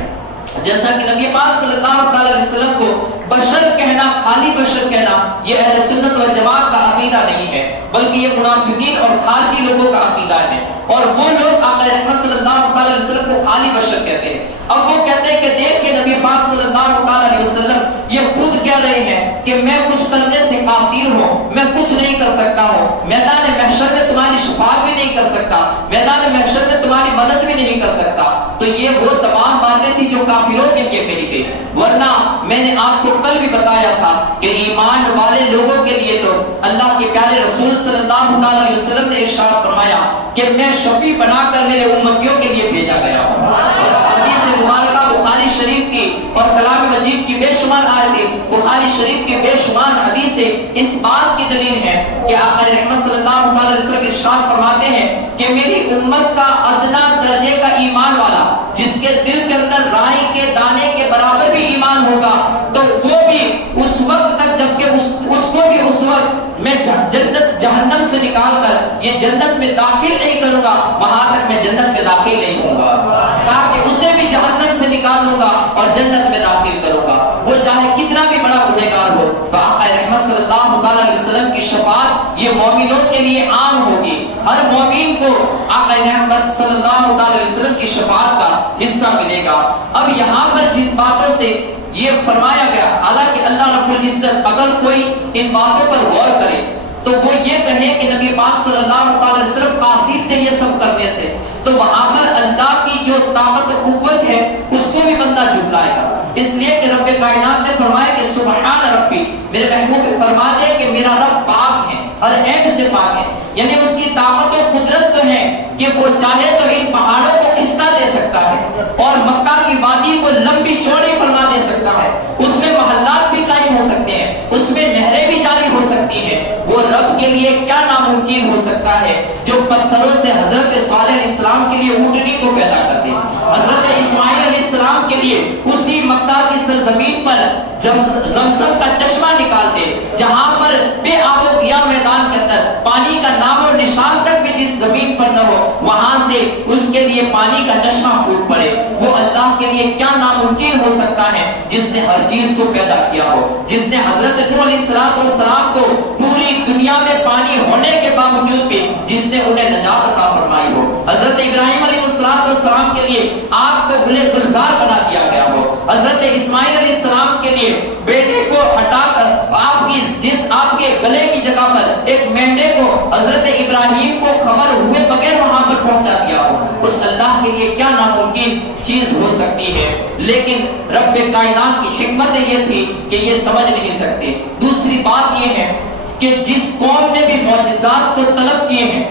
جیسا کہ نبی پاک صلی اللہ علیہ وسلم کو بشر کہنا، خالی بشر کہنا، یہ اہل سنت و جماعت کا عقیدہ نہیں ہے، بلکہ یہ منافقین اور خارجی لوگوں کا عقیدہ ہے. اور وہ لوگ آقا رحمت صلی اللہ علیہ وسلم کو خالی بشر کہتے ہیں. اب وہ کہتے ہیں کہ دیکھیں نبی پاک صلی اللہ علیہ وسلم یہ خود کہہ رہے ہیں کہ میں کچھ کرنے سے قاصر ہوں، میں کچھ نہیں کر سکتا ہوں، میدان محشر میں تمہاری شفاعت بھی نہیں کر سکتا، میدان محشر میں تمہاری مدد بھی نہیں کر سکتا. تو یہ وہ تمام باتیں تھی جو کافروں کے لیے کہی گئی. ورنہ میں نے آپ کو کل بھی بتایا تھا کہ ایمان والے لوگوں کے لیے تو اللہ کے پیارے رسول صلی اللہ علیہ وسلم نے ارشاد فرمایا کہ میں شفیع بنا کر میرے امتیوں کے لیے بھیجا گیا ہوں. اور حدیث مبارکہ بخاری شریف کی اور کلام مجید کی بے شمار آیتیں، بخاری شریف کی بے شمار حدیثیں اس بات کی دلیل ہے کہ آقا رحمت صلی اللہ علیہ وسلم ارشاد فرماتے ہیں کہ میری امت کا ادنا درجے کا ایمان والا جس کے دل کے اندر رائی کے دانے کے برابر بھی ایمان ہوگا تو وہ بھی اس وقت تک جبکہ اس کو بھی اس وقت میں جنت جہنم سے نکال کر یہ جنت میں داخل نہیں کروں گا، وہاں تک میں جنت میں داخل نہیں ہوں گا، تاکہ اسے بھی جہنم سے نکال لوں گا اور جنت میں داخل کروں گا، وہ چاہے کتنا بھی بڑا گنہگار ہو. تو آقا رحمت صلی اللہ علیہ وسلم کی شفاعت یہ مومنوں کے لیے عام ہوگی. ہر مومن کو آقا رحمت صلی اللہ علیہ وسلم کی شفاعت کا حصہ ملے گا. اب یہاں پر جن باتوں سے یہ فرمایا گیا، حالانکہ اللہ رب العزت اگر کوئی ان باتوں پر غور کرے تو وہ یہ کہے کہ نبی پاک صلی اللہ علیہ وسلم قاصر تھے یہ سب کرنے سے، تو وہاں پر اللہ کی جو طاقت و قوت ہے اس کو بھی بندہ جھٹلائے گا. اس لیے کہ رب کائنات نے فرمایا کہ سبحان ربی، میرے محبوب فرما دے کہ میرا رب پاک ہے، ہر عیب سے پاک ہے. یعنی اس کی طاقت و قدرت تو ہے کہ وہ چاہے تو ان پہاڑوں کو کھسکا دے سکتا ہے اور مکہ کی وادی کو لمبی چوڑی فرما دے سکتا ہے، اس میں محلات بھی قائم ہو سکتے ہیں، اس میں نہریں بھی جاری ہو سکتی ہیں. وہ رب کے لیے کیا ناممکن ہو سکتا ہے جو پتھروں سے حضرت صالح علیہ السلام کے لیے اونٹنی کو پیدا کر دے، حضرت اسماعیل علیہ السلام کے لیے اسی مکہ کی سرزمین پر زمزم کا چشمہ نکال دے جہاں پر بے آب و گیا میدان کے اندر پانی کا نام و نشان تک بھی جس زمین پر نہ ہو وہاں سے ان کے لیے پانی کا چشمہ پھوٹ پڑے. وہ اللہ کے لیے کیا ناممکن ہو سکتا ہے جس نے ہر چیز کو پیدا کیا ہو، جس نے حضرت نوح علیہ السلام کو پوری دنیا میں پانی ہونے کے باوجود بھی جس نے انہیں نجات عطا فرمائی ہو، حضرت ابراہیم علیہ السلام کے لیے آگ کو گلے گلزار بنا دیا گیا ہو، حضرت اسماعیل علیہ السلام کے لیے بیٹے کو ہٹا کر آپ کے گلے کی جگہ پر ایک مینڈے کو حضرت ابراہیم کو خبر ہوئے بغیر وہاں پر پہنچا دیا ہو. اس اللہ کے لیے کیا ناممکن چیز ہو سکتی ہے؟ لیکن رب کائنات کی حکمت یہ تھی کہ یہ سمجھ نہیں سکتے. دوسری بات یہ ہے کہ جس قوم نے بھی معجزات کو طلب کیے ہیں،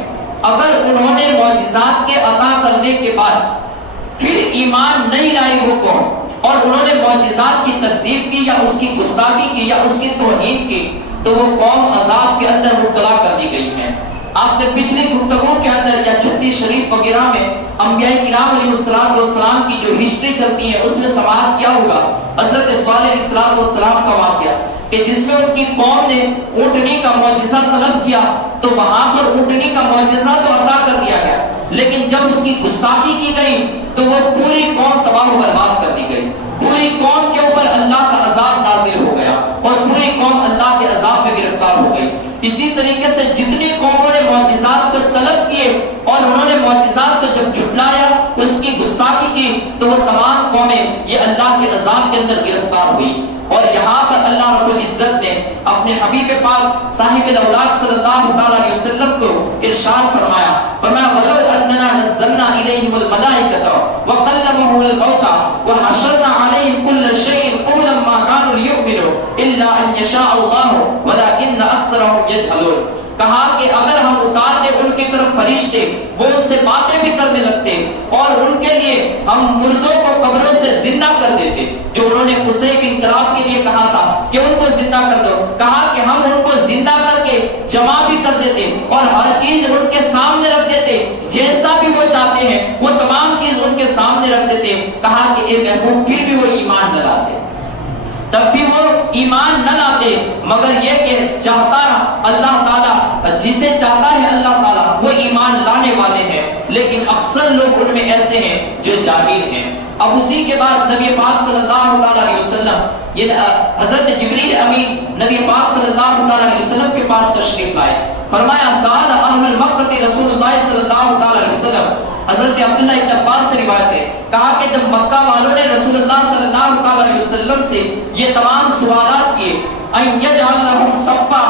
اگر انہوں نے معجزات کے عطا کرنے کے بعد پھر ایمان نہیں لائی وہ قوم اور انہوں نے معجزات کی تکذیب کی یا اس کی گستاخی کی یا اس کی توہین کی تو وہ قوم عذاب کے اندر مبتلا کر دی گئی ہے. آپ نے پچھلی گفتگو کے اندر یا چھٹی شریف وغیرہ میں انبیاء کرام علیہ السلام کی جو ہسٹری چلتی ہے اس میں سماعت کیا ہوگا حضرت صالح علیہ السلام کا واقعہ کہ جس میں ان کی قوم نے اونٹنی کا معجزہ طلب کیا تو وہاں پر اونٹنی کا معجزہ تو عطا کر دیا گیا، لیکن جب اس کی گستاخی کی گئی تو وہ پوری قوم تباہ و برباد کر دی گئی. پوری قوم کے اوپر اللہ کا عذاب نازل ہو گیا اور پوری قوم اللہ کے عذاب میں گرفتار ہو گئی. اسی طریقے سے جتنی قوموں نے معجزات کو طلب کیے اور انہوں نے معجزات کو جب جھٹلایا، اس کی گستاخی کی تو وہ تمام قومیں یہ اللہ کے عذاب کے اندر گرفتار ہوئی. اور یہاں پر اللہ رب العزت نے اپنے حبیب پاک صاحب الاولاق صلی اللہ علیہ وسلم کو ارشاد فرمایا وَلَوْ أَنَّنَا نَزَّلْنَا إِلَيْهِمُ الْمَلَائِكَةَ وَكَلَّمَهُمُ الْمَوْتَى وَحَشَرْنَا عَلَيْهِمْ كُلَّ شَيْءٍ قُبُلًا یشاء اللہ ولکن اکثرهم یجہلون. کہا کہ اگر ہم اتار دیں ان کی طرف فرشتے، وہ ان سے باتیں بھی کرنے لگتے اور ان کے لیے ہم مردوں کو قبروں سے زندہ کر دیتے، جو انہوں نے قصیب انقلاب کے لیے کہا تھا کہ ان کو زندہ کر دو. کہا کہ ہم ان کو زندہ کر کے جمع بھی کر دیتے اور ہر چیز ان کے سامنے رکھ دیتے، جیسا بھی وہ چاہتے ہیں وہ تمام چیز ان کے سامنے رکھ دیتے. کہا کہ اے محبوب پھر بھی وہ ایمان نہ لاتے، تب بھی وہ ایمان نہ لاتے، مگر یہ کہ چاہتا اللہ تعالیٰ، جسے چاہتا ہے اللہ تعالیٰ وہ ایمان لانے والے ہیں، لیکن اکثر لوگ ان میں ایسے ہیں جو جاہل ہیں. اب اسی کے بعد نبی پاک صلی اللہ علیہ وسلم، یہ حضرت جبریل امین نبی پاک صلی اللہ علیہ وسلم کے پاس تشریف لائے. فرمایا سال اہل مکہ رسول اللہ صلی اللہ علیہ وسلم. حضرت عبداللہ ابن عباس سے روایت ہے، کہا کہ جب مکہ والوں نے رسول اللہ صلی اللہ علیہ وسلم سے یہ تمام سوالات کیے، ان یجعل لهم صفا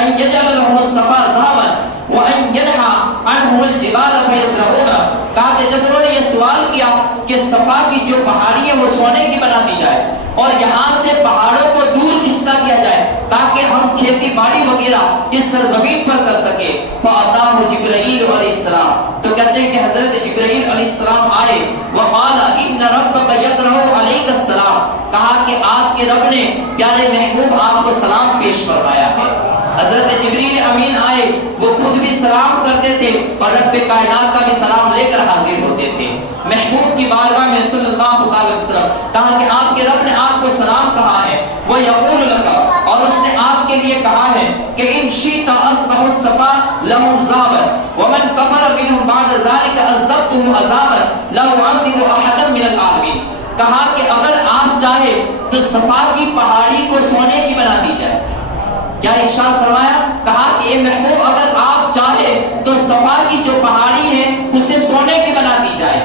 ان یجعل لهم الصفا ذهبا وان ينحى عنهم الجبال فيزرعون. کہا کہ جب انہوں نے یہ سوال کیا کہ صفا کی جو پہاڑی ہے وہ سونے کی بنا دی جائے اور یہاں سے پہاڑوں کو دور کھینچا دیا جائے تاکہ ہم کھیتی باڑی وغیرہ اس سرزمین پر کر سکے. فاتاہ جبرائیل علیہ السلام، تو کہتے ہیں کہ حضرت جبرائیل علیہ السلام آئے. وقال ان ربک یقرأ علیک السلام، کہا کہ آپ کے رب نے پیارے محبوب آپ کو سلام پیش فرمایا ہے. حضرت جبریل امین آئے، وہ خود بھی سلام کرتے تھے اور رب کائنات کا بھی سلام لے کر حاضر ہوتے تھے محبوب کی بارگاہ میں صلی اللہ علیہ وسلم. کہا کہ آپ کے رب نے آپ کو سلام کہا ہے. وہ یقول لکا، اور اس نے آپ کے لیے کہا ہے کہ ان شئت اصبح الصفا لهم ذابا ومن كفر منهم بعد ذلك عذبته عذابا لا اعذب احدا من العالمين. کہا کہ اگر آپ چاہے تو صفا کی پہاڑی کو سونے کی بنا دی جائے. کیا ارشاد فرمایا؟ کہا کہ یہ محبوب اگر آپ چاہے تو صفا کی جو پہاڑی ہے اسے سونے کی بنا دی جائے،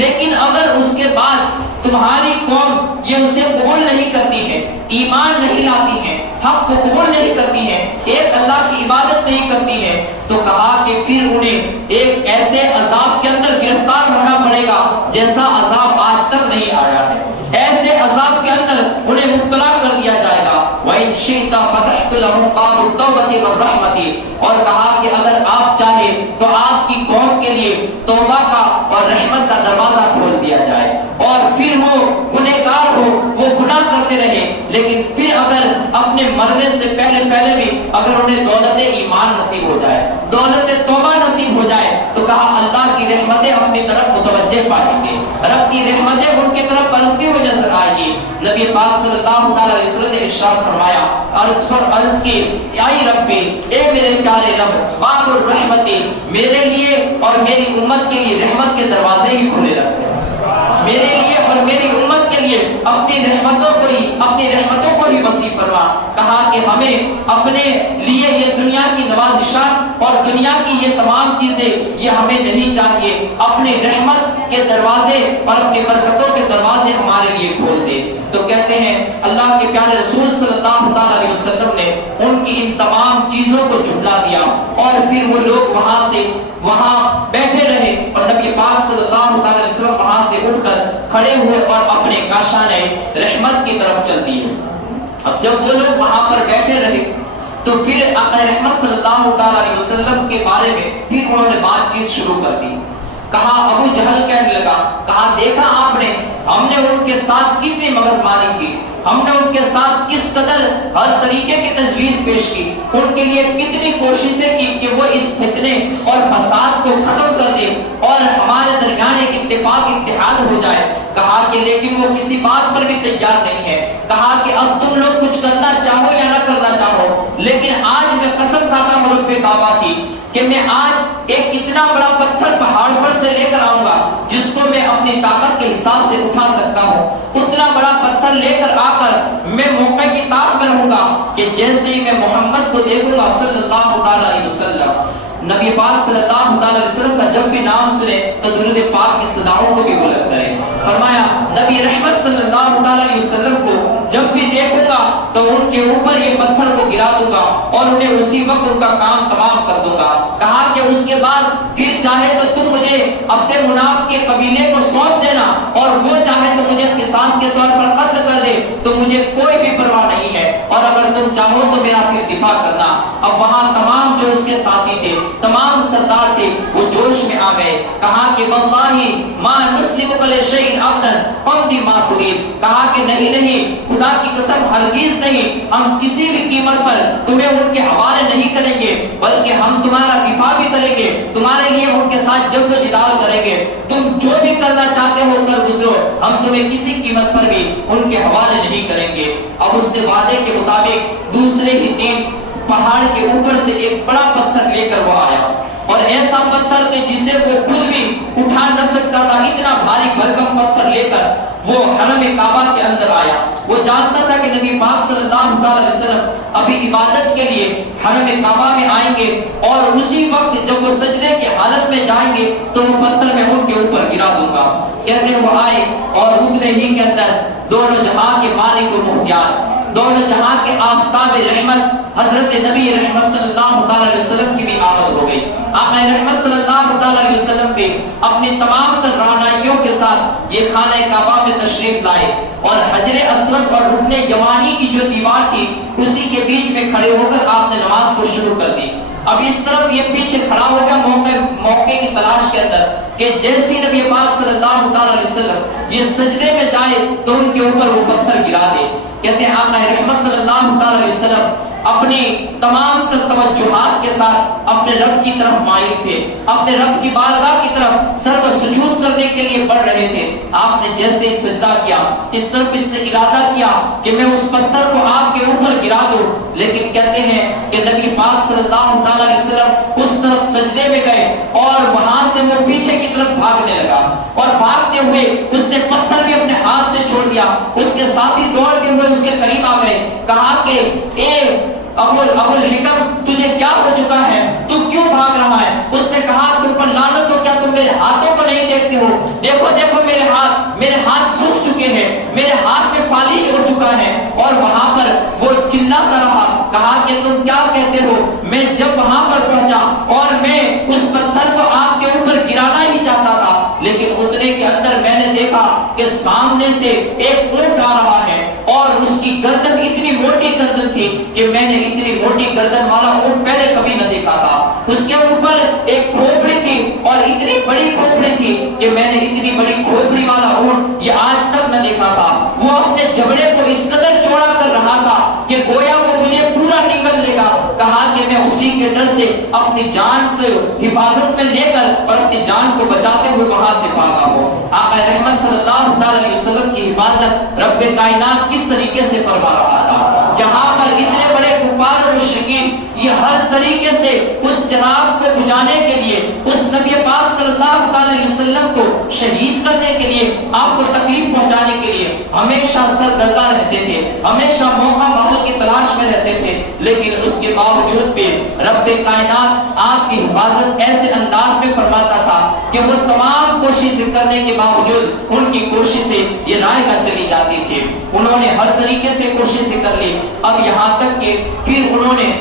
لیکن اگر اس کے بعد تمہاری قوم یہ اسے قبول نہیں کرتی ہے، ایمان نہیں لاتی ہے، حق کو قبول نہیں کرتی ہے، ایک اللہ کی عبادت نہیں کرتی ہے، تو کہا کہ پھر انہیں ایک ایسے عذاب کے اندر گرفتار ہونا پڑے گا جیسا عذاب آج تک نہیں آیا ہے. ایسے عذاب کے اندر انہیں مبتلا کر دیا جائے گا. وَإِن شِئْتَ فَتَحْتُ لَهُمْ بَابَ التَّوْبَةِ وَالرَّحْمَةِ، اور کہا کہ اگر آپ چاہیں تو آپ کی قوم کے لیے توبہ کا اور رحمت کا دروازہ کھول دیا جائے اور پھر وہ گنہگار ہو، وہ گناہ کرتے رہے، لیکن پھر اگر اپنے مرنے سے پہلے بھی اگر انہیں دولت ایمان نصیب ہو جائے، دولت توبہ نصیب ہو جائے، تو کہا اللہ کی رحمتیں اپنی طرف متوجہ پائیں گے، رب کی رحمتیں ان کی طرف برستی ہوئی نظر آئیں گی. نبی پاک صلی اللہ علیہ وسلم نے ارشاد فرمایا، عرض کی اے ربی، اے میرے پیارے رب، باب الرحمت، میرے لیے اور میری امت کے لیے رحمت کے دروازے ہی کھلے رکھتے، میرے لیے اور میری امت کے لیے اپنی رحمتوں کو ہی وسیع فرما. کہا کہ ہمیں اپنے لیے یہ دنیا کی نوازشات اور دنیا کی یہ تمام چیزیں یہ ہمیں نہیں چاہیے، اپنی رحمت کے دروازے اور اپنی برکتوں کے دروازے ہمارے لیے کھول دے. تو کہتے ہیں اللہ کے پیارے رسول صلی اللہ علیہ وسلم نے ان کی ان تمام چیزوں کو جھٹلا دیا اور پھر وہ لوگ وہاں بیٹھے رہے اور نبی پاک صلی اللہ علیہ وسلم وہاں سے اٹھ کر کھڑے ہوئے اور اپنے کاشانِ رحمت کی طرف چل دیے. اب جب وہ لوگ وہاں پر بیٹھے رہے تو پھر آقا رحمت صلی اللہ علیہ وسلم کے بارے میں پھر انہوں نے بات چیت شروع کر دی. کہا ابو جہل کہنے لگا، کہا دیکھا آپ نے ہم نے ان کے ساتھ کتنی مغز ماری کی، ہم نے ان کے ساتھ کس قدر ہر طریقے کی تجویز پیش کی، ان کے لیے کتنی کوششیں کی کہ وہ اس فتنے اور فساد کو ختم کر دے اور ہمارے درمیان ایک اتحاد ہو جائے. کہا کہ لیکن وہ کسی بات پر بھی تیار نہیں ہے. کہا کہ اب تم لوگ کچھ کرنا چاہو یا نہ کرنا چاہو، لیکن آج میں قسم کھاتا ہوں رب کعبہ کی کہ میں آج ایک اتنا بڑا پتھر پہاڑ پر سے لے کر آؤں گا جس کو میں اپنی طاقت کے حساب سے اٹھا سکتا ہوں. اتنا بڑا پتھر لے کر آ کر میں موقع کی طاقت میں رہوں گا کہ جیسے ہی میں محمد کو دیکھوں گا صلی اللہ علیہ وسلم، نبی پاک صلی اللہ علیہ وسلم کا جب بھی نام سنے تو درود پاک کی صداؤں کو بھی بلند کریں. فرمایا نبی رحمت صلی اللہ علیہ وسلم کو جب بھی دیکھوں گا تو ان کے اوپر یہ پتھر کو گرا دوں گا اور انہیں اسی وقت ان کا کام تمام کر دوں گا. کہا کہ اس کے بعد پھر چاہے تو تم مجھے اپنے مناف کے قبیلے کو سونپ دینا اور وہ چاہے تو مجھے قصاص کے طور پر قتل کر دے، تو مجھے کوئی بھی پرواہ نہیں ہے. اور اگر تم چاہو تو میرا پھر دفاع کرنا۔ اب وہاں تمام جو اس کے ساتھی تھے، تمام سردار تھے، وہ جوش میں آ گئے۔ کہا کہ واللہ ما نسلمک لشیء ابدا فامض ما تريد، کہا کہ نہیں خدا کی قسم ہرگز نہیں، ہم کسی بھی قیمت پر تمہیں ان کے حوالے نہیں کریں گے، بلکہ ہم تمہارا دفاع بھی کریں گے، تمہارے لیے ان کے ساتھ جنگ و جدال کریں گے، تم جو بھی کرنا چاہتے ہو کر گزرو، ہم تمہیں کسی قیمت پر بھی ان کے حوالے نہیں کریں گے۔ اب اس نے وعدے کے مطابق دوسرے ہی دن پہاڑ کے اوپر سے ایک بڑا پتھر لے کر وہ آیا، اور ایسا پتھر کہ جسے وہ خود بھی اٹھا نہ سکتا تھا، اتنا بھاری بھرکم پتھر لے کر وہ حرم کعبہ کے اندر آیا۔ وہ جانتا تھا کہ نبی پاک صلی اللہ علیہ وسلم ابھی عبادت کے لیے حرم کعبہ میں آئیں گے، اور اسی وقت جب وہ سجدے کی حالت میں جائیں گے تو وہ پتھر میں ان کے اوپر گرا دوں گا۔ کہتے ہیں وہ آئے اور اتنے ہی کے اندر دونوں جہاں کے مالک و مختار، دونوں جہاں کے آفتاب رحمت حضرت نبی رحمت صلی اللہ علیہ وسلم کی بھی آمد ہو گئی۔ آقا رحمت صلی اللہ علیہ وسلم بھی اپنی تمام تر رہنمائیوں کے ساتھ یہ خانہ کعبہ میں تشریف لائے، اور حجر اسود اور رکن یمانی کی جو دیوار تھی اسی کے بیچ میں کھڑے ہو کر آپ نے نماز کو شروع کر دی۔ اب اس طرف یہ پیچھے کھڑا ہو گیا موقع کی تلاش کے اندر کہ جیسی نبی پاک صلی اللہ علیہ وسلم یہ سجدے میں جائے تو ان کے اوپر وہ پتھر گرا دے۔ کہتے ہیں آقا رحمت صلی اللہ علیہ وسلم اپنی تمام توجہات کے ساتھ اپنے رب کی طرف مائل تھے، اپنے رب کی بارگاہ کی طرف سر و سجود کرنے کے لیے بڑھ رہے تھے۔ آپ نے جیسے ہی سجدہ کیا، اس طرف اس نے ارادہ کیا کہ میں اس پتھر کو آپ کے اوپر گرا دوں، لیکن کہتے ہیں کہ نبی پاک صلی اللہ علیہ وسلم اس طرف سجدے میں گئے اور وہاں سے وہ پیچھے کی طرف بھاگنے لگا، اور بھاگتے ہوئے اس نے پتھر بھی اپنے ہاتھ سے چھوڑ دیا۔ اس کے ساتھی دوڑتے ہوئے اس کے قریب آ گئے، کہا کہ اے ابو الحکم تجھے کیا ہو چکا ہے، تو کیوں بھاگ رہا ہے؟ اس نے کہا تم پر لعنت ہو، کیا تم میرے ہاتھوں کو نہیں دیکھتے ہو؟ دیکھو میرے ہاتھ سوکھ چکے ہیں، میرے ہاتھ میں فالج ہو چکا ہے۔ اور وہاں پر وہ چلاتا رہا، کہا کہ تم کیا کہتے ہو؟ میں جب وہاں پر پہنچا اور میں اس پتھر کو آپ کے اوپر گرانا ہی چاہتا تھا، لیکن اتنے کے اندر میں نے دیکھا کہ سامنے سے ایک اونٹ آ رہا ہے، اور اس کی گردن اتنی موٹی گردن تھی کہ میں نے اتنی موٹی گردن والا اونٹ پہلے کبھی نہ دیکھا تھا۔ اس کے اوپر ایک کھوپڑی تھی، اور اتنی بڑی کھوپڑی تھی کہ میں نے اتنی بڑی کھوپڑی والا اونٹ یہ آج تک نہ دیکھا تھا۔ وہ اپنے جبڑے کو اس قدر چوڑا کر رہا تھا کہ گویا وہ مجھے پورا نگل لے گا۔ کہا کہ میں اسی کے ڈر سے اپنی جان کو حفاظت میں لے کر اور اپنی جان کو بچاتے ہوئے وہاں سے بھاگا ہوں۔ آقا رحمت صلی اللہ علیہ وسلم کی حفاظت رب کائنات کس طریقے سے فرما رہا تھا، جہاں پر اتنے بڑے کفار اور مشرکین یہ ہر طریقے سے اس جناب کو بچانے کے لیے، اس نبی پاک صلی اللہ علیہ وسلم کو شہید کرنے کے لیے، آپ کو تکلیف پہنچانے کے لیے ہمیشہ سرگردہ رہتے تھے، ہمیشہ موقع محل کی تلاش میں رہتے تھے، لیکن اس کے باوجود بھی رب کائنات آپ کی حفاظت ایسے انداز میں فرماتا تھا کہ وہ تمام کوشش کرنے کے باوجود ان کی کوششیں یہ رائے نہ چلی جاتی تھی۔ انہوں نے ہر طریقے سے کوششیں کر لی، اب یہاں تک کہ پھر انہوں نے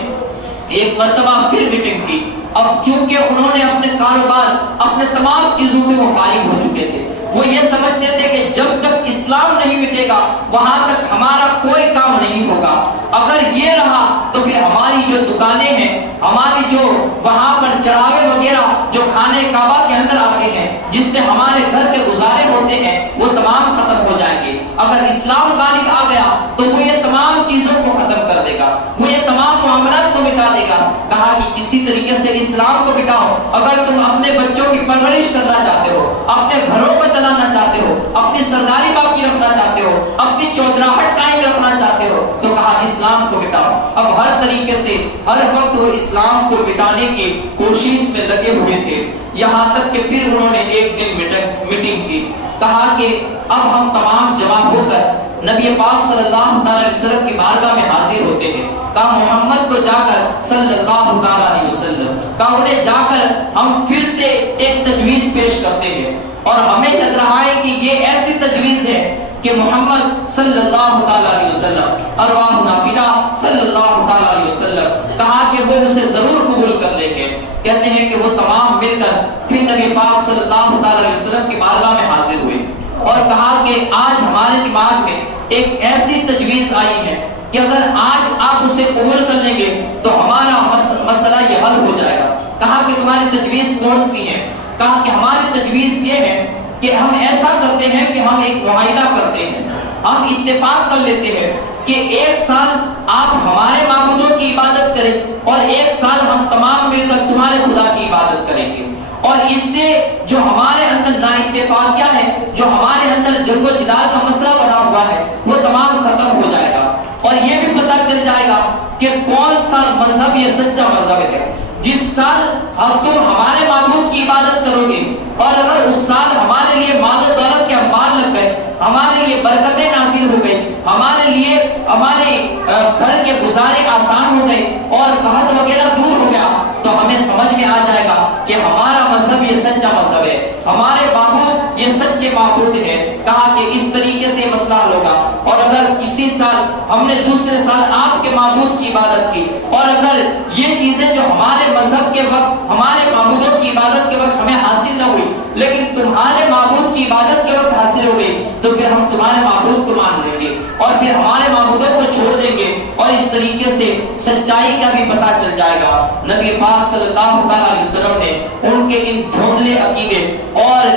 ایک مرتبہ پھر میٹنگ کی۔ اب چونکہ انہوں نے اپنے کاروبار، اپنے تمام چیزوں سے وہ فارغ ہو چکے تھے، وہ یہ سمجھتے تھے کہ جب تک اسلام نہیں مٹے گا وہاں تک ہمارا کوئی کام نہیں ہوگا۔ اگر یہ رہا تو پھر ہماری جو دکانیں ہیں، ہماری جو وہاں پر چڑھاوے وغیرہ جو خانہ کعبہ کے اندر آتے ہیں، جس سے ہمارے گھر کے گزارے ہوتے ہیں، وہ تمام ختم ہو جائیں گے۔ اگر اسلام غالب آ گیا تو وہ یہ تمام چیزوں کو ختم کر دے گا، وہ یہ تمام معاملات کو مٹا دے گا۔ کہا کہ کسی طریقے سے اسلام کو مٹاؤ۔ اگر تم اپنے بچوں کی پرورش کرنا چاہتے ہو، اپنے گھروں کو چلانا چاہتے ہو، اپنی سرداری باقی رکھنا چاہتے ہو، اپنی چودراہٹ قائم رکھنا چاہتے ہو، تو کہا اسلام کو مٹاؤ۔ اب ہر طریقے سے ہر وقت وہ اسلام کو مٹانے کی کوشش میں لگے ہوئے تھے، یہاں تک کہ پھر انہوں نے ایک دن میٹنگ کی۔ کہا کہ اب ہم تمام جمع ہو کر نبی پاک صلی اللہ علیہ وسلم کی بارگاہ میں حاضر ہوتے ہیں۔ کہا محمد کو جا کر صلی اللہ علیہ وسلم، کہا انہیں جا کر ہم پھر سے ایک تجویز پیش کرتے ہیں، اور ہمیں لگ رہا ہے کہ یہ ایسی تجویز ہے کہ محمد صلی اللہ علیہ وسلم ارواحنا فدا صلی اللہ علیہ وسلم، کہا کہ وہ اسے ضرور قبول کر لیں گے۔ کہتے ہیں کہ وہ تمام مل کر پھر نبی پاک صلی اللہ علیہ وسلم کی بارگاہ میں حاضر ہوئے، اور کہا کہ آج ہمارے دماغ میں ایک ایسی تجویز آئی ہے کہ اگر آج آپ اسے قبول کر لیں گے تو ہمارا مسئلہ یہ حل ہو جائے گا۔ کہا کہ تمہاری تجویز کون سی ہے؟ کہا کہ ہماری تجویز یہ ہے کہ ہم ایسا کرتے ہیں کہ ہم ایک معاہدہ کرتے ہیں، ہم اتفاق کر لیتے ہیں کہ 1 سال آپ ہمارے معبودوں کی عبادت کریں اور 1 سال ہم تمام مل کر تمہارے خدا کی عبادت کریں گے، اور اس سے جو ہمارے اندر نا اتفاقیہ ہے، جو ہمارے اندر جنگ و جدال کا مسئلہ بنا ہوا ہے، وہ تمام ختم ہو جائے گا، اور یہ بھی پتہ چل جائے گا کہ کون سا مذہب یہ سچا مذہب ہے۔ جس سال تم ہمارے معبود کی عبادت کرو گے اور اگر اس سال ہمارے لیے مال و دولت کے انبار لگ گئے، ہمارے لیے برکتیں نازل ہو گئی، ہمارے لیے ہمارے گھر کے گزارے آسان ہو گئے اور قحط وغیرہ دور ہو گیا، تو ہمیں سمجھ میں آ جائے گا کہ ہمارا مذہب یہ سچا مذہب ہے، ہمارے معبود یہ سچے معبود ہے۔ کہا کہ اس طریقے سے مسئلہ حل ہوگا۔ اور اگر کسی سال ہم نے دوسرے سال آپ کے معبود کی عبادت کی اور اگر یہ چیزیں جو ہمارے مذہب کے وقت، ہمارے معبودوں کی عبادت کے وقت ہمیں حاصل نہ ہوئی لیکن تمہارے معبود کی عبادت کے وقت حاصل ہو گئی، تو پھر ہم تمہارے معبود کو مان لیں گے اور پھر ہمارے معبودوں کو چھوڑ دیں گے، اور اس طریقے سے سچائی کا بھی پتہ چل جائے گا۔ نبی پاک صلی اللہ علیہ وسلم نے ان کے ان دھوندلے عقیدے اور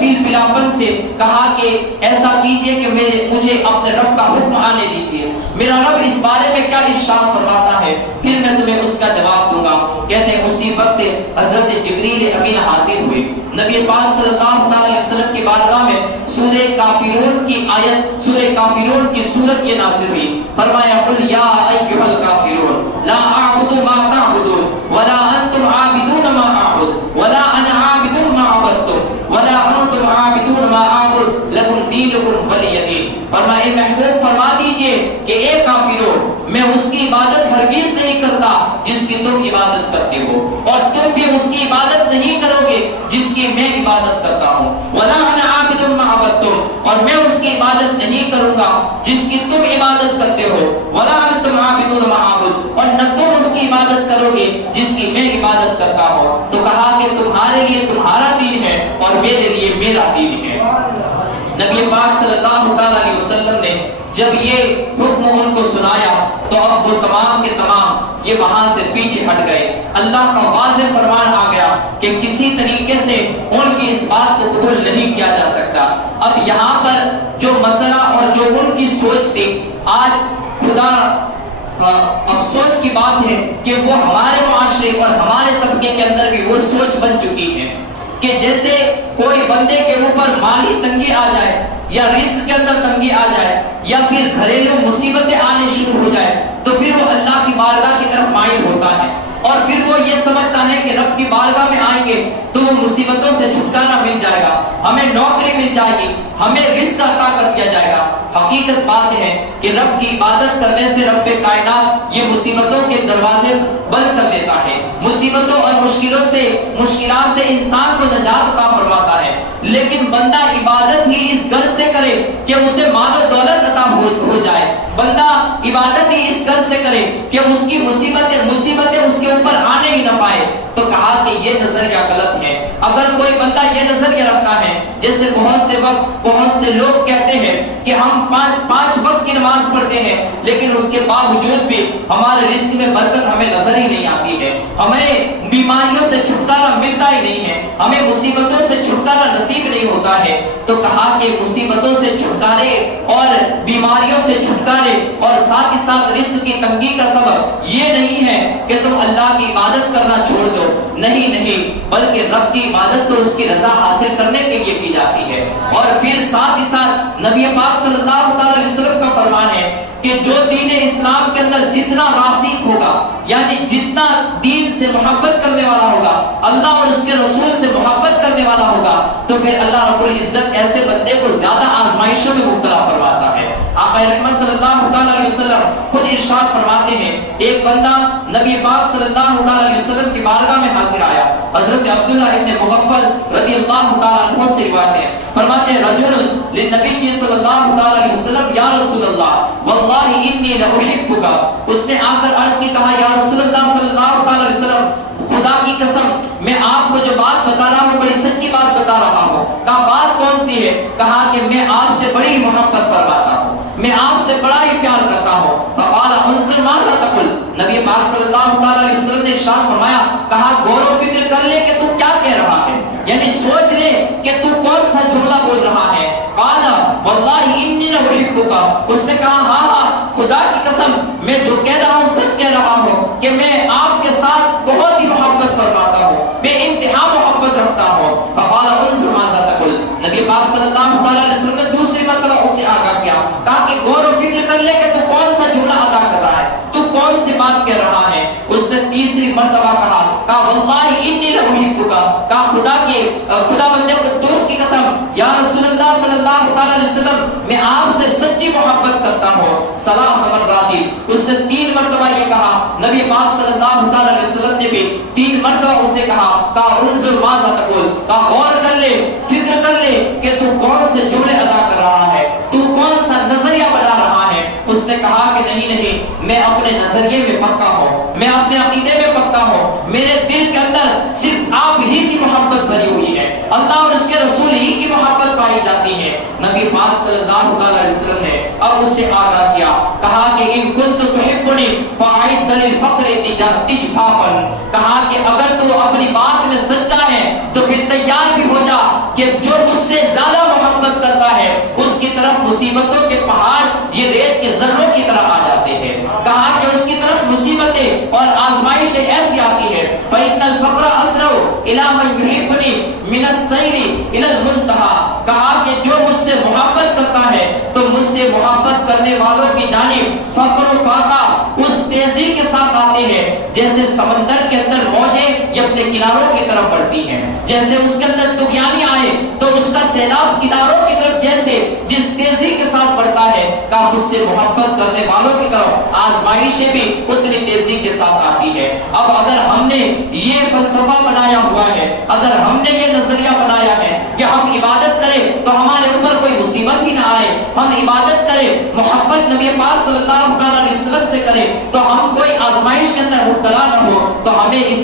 پیل پلاپن سے کہا کہ ایسا کیجئے کہ مجھے اپنے رب کا حکم آنے دیجئے، میرا رب اس بارے میں کیا ارشاد فرماتا ہے، پھر میں تمہیں اس کا جواب دوں گا۔ کہتے ہیں اسی وقت حضرت جبریل امین حاضر ہوئے، نبی پاک صلی اللہ علیہ وسلم کی بارگاہ میں سورہ کافرون کی آیت، سورہ کافرون کی سورت یہ نازل ہوئی۔ فرمایا قل یا ایھا الکافرون لا اعبد ما تعبدون ولا انتم عابدون ما اعبد ولا انا عابد ما عبدتم ولا انتم عابدون ما اعبد لکم دینکم ولی دین۔ فرمایا محبوب فرما دیجئے کہ اے کافروں، میں اس کی عبادت ہرگز نہیں کرتا جس کی تم عبادت کرتے ہو، اور تم بھی اس کی عبادت نہیں کرو گے جس کی میں عبادت کرتا ہوں، ولا انا عابد ما عبدتم، اور میں اس کی عبادت نہیں کروں گا جس کی تم عبادت کرتے ہو، ولا انتم عابدون ما اعبد، اور نہ تم اس کی عبادت کرو گے جس کی میں عبادت کرتا ہوں۔ تو کہا کہ تمہارے لیے تمہارا دین ہے اور میرے لیے میرا دین ہے۔ نبی پاک صلی اللہ علیہ وسلم نے جب یہ حکم ان کو سنایا تو اب وہ تمام کے تمام یہ وہاں سے پیچھے ہٹ گئے۔ اللہ کا واضح فرمان آ گیا کہ کسی طریقے سے ان کی اس بات کو قبول نہیں کیا جا سکتا۔ اب یہاں پر جو مسئلہ اور جو ان کی سوچ تھی، آج خدا افسوس کی بات ہے کہ وہ ہمارے معاشرے اور ہمارے طبقے کے اندر بھی وہ سوچ بن چکی ہے کہ جیسے کوئی بندے کے اوپر مالی تنگی آ جائے یا رزق کے اندر تنگی آ جائے یا پھر گھریلو مصیبتیں آنے شروع ہو جائے تو پھر وہ اللہ کی بارگاہ کی طرف مائل ہوتا ہے اور پھر وہ یہ سمجھتا ہے کہ رب کی بارگاہ میں آئیں گے تو وہ مصیبتوں سے چھٹکارا مل جائے گا، ہمیں نوکری مل جائے گی، ہمیں رزق عطا کر دیا جائے گا۔ حقیقت بات ہے کہ رب کی عبادت کرنے سے رب کائنات یہ مصیبتوں کے دروازے بند کر دیتا ہے، مصیبتوں اور مشکلات سے انسان کو نجات عطا فرماتا ہے، لیکن بندہ عبادت ہی اس غرض سے کرے کہ اسے مال و دولت عطا ہو جائے، بندہ عبادت ہی اس غرض سے کرے کہ اس کی مصیبتیں اس کے اوپر آنے ہی نہ پائے، تو کہا کہ یہ نظریہ غلط ہے۔ اگر کوئی بندہ یہ نظریہ رکھتا ہے، جیسے بہت سے لوگ کہتے ہیں کہ ہم 5 وقت کی نماز پڑھتے ہیں لیکن اس کے باوجود بھی ہمارے رزق میں برکت ہمیں نظر ہی نہیں آتی ہے، ہمیں بیماریوں سے چھٹکارا ملتا ہی نہیں ہے، ہمیں مصیبتوں سے چھٹکارا نصیب نہیں ہوتا ہے، تو کہا کہ مصیبتوں سے چھٹکارے اور بیماریوں سے چھٹکارے اور ساتھ ہی ساتھ رزق کی تنگی کا سبب یہ نہیں ہے کہ تم اللہ کی عبادت کرنا چھوڑ دو، نہیں، بلکہ رب کی عبادت تو اس کی رضا حاصل کرنے کے لیے کی جاتی ہے۔ اور پھر ساتھ ہی ساتھ نبی پاک صلی اللہ علیہ وسلم کا فرمان ہے کہ جو دین اسلام کے اندر جتنا راسخ ہوگا، یعنی جتنا دین سے محبت کرنے والا ہوگا، اللہ اور اس کے رسول سے محبت کرنے والا ہوگا، تو پھر اللہ رب العزت ایسے بندے کو زیادہ آزمائشوں میں مبتلا فرماتا ہے۔ آقا رحمت صلی اللہ علیہ وسلم خود ارشاد فرماتے ہیں، ایک بندہ نبی پاک صلی اللہ علیہ وسلم کی بارگاہ میں حاضر آیا، حضرت عبداللہ ابن مغفل رضی اللہ تعالیٰ عنہ سے روایت ہے، فرماتے ہیں رجل للنبی صلی اللہ علیہ وسلم یا رسول اللہ واللہ انی لأحبک، اس نے آ کر عرض کی، کہا یا رسول اللہ صلی اللہ علیہ وسلم خدا کی قسم میں آپ کو جو بات بتا رہا ہوں بڑی سچی بات بتا رہا ہوں۔ کہا بات کون سی ہے؟ کہا کہ میں آپ سے بڑی محبت فرماتا ہوں، میں آپ سے بڑا ہی پیار کرتا ہوں۔ فقال انظر ماذا تقول، نبی پاک صلی اللہ علیہ وسلم نے ارشاد فرمایا، کہا غور و فکر کر لے کہ تو کیا کہہ رہا ہے، یعنی سوچ لے کہ تو کون سا جملہ بول رہا ہے۔ قال واللہ انی لأحبک، اس نے کہا ہاں ہاں خدا کی قسم میں جو کہہ رہا ہوں سچ کہہ رہا ہوں کہ میں آپ کے ساتھ بہت ہی محبت فرماتا ہوں، بے انتہا محبت رکھتا ہوں۔ فقال انظر ماذا تقول، نبی پاک صلی اللہ علیہ وسلم نے دوسری مرتبہ اسے آگاہ کیا، کہا کہ غور و فکر کر لے کہ تو کون سا جملہ ادا کر رہا ہے، تو کون سی بات کہہ رہا ہے۔ اس نے تیسری مرتبہ کہا واللہ انی لأحبک، کہا خدا بندے قدوس کی قسم یا رسول اللہ صلی اللہ علیہ وسلم میں آپ سے سچی محبت کرتا ہوں۔ ثلاث مرات، اس نے 3 مرتبہ یہ کہا۔ نبی پاک صلی اللہ علیہ وسلم نے بھی 3 مرتبہ اسے کہا انظر ماذا تقول، کہا غور کر لے، فکر کر لے کہ تو کون سے جملے ادا کر رہا ہے، تو کون سا نظریہ بنا رہا ہے۔ اس نے کہا کہ نہیں میں اپنے نظریے میں پکا ہوں، میں اپنے عقیدے میں پکا ہوں، میرے دل کے اندر صرف آپ ہی کی محبت بھری ہوئی ہے، اللہ اور اس کے رسول ہی کی محبت پائی جاتی ہے۔ نبی پاک صلی اللہ علیہ وسلم نے اب اس سے آگاہ کیا، کہا کہ ان کنت تحبنی فاعد للفقر تجفافا، کہا کہ اگر تو اپنی بات میں سچا ہے تو پھر تیار بھی ہو جا کہ جو مجھ سے زیادہ محبت کرتا ہے اس کی طرف مصیبتوں کے پہاڑ یہ ریت کے ذروں کی طرح آ جاتے ہیں۔ کہا کہ اس کی طرف مصیبتیں اور آزمائشیں ایسی آتی ہے فإن الفقر أسرع إلى من يحبني من السير إلى المنتهى، کہا کہ جو مجھ سے محبت کرتا ہے تو مجھ سے محبت کرنے والوں کی جانب فقر و فاقہ اس تیزی کے ساتھ آتے ہیں جیسے سمندر کے اندر موجیں یہ اپنے کناروں کی طرف بڑھتی ہیں، جیسے اس کے اندر طغیانی آئے تو اس کا سیلاب کناروں کی طرف جیسے جس تیزی کے ساتھ بڑھتا ہے، کہا مجھ سے محبت کرنے والوں کی طرف آزمائشیں بھی اتنی تیزی کے ساتھ آتی ہے۔ اب اگر ہم نے یہ فلسفہ بنایا ہوا ہے، اگر ہم نے یہ نظریہ بنایا ہے کہ ہم عبادت کریں تو ہمارے اوپر کوئی مصیبت ہی نہ آئے، ہم عبادت کریں محبت نبی پاک صلی اللہ علیہ وسلم سے کریں تو ہم کوئی آزمائش کے اندر مبتلا نہ ہو، تو ہمیں اس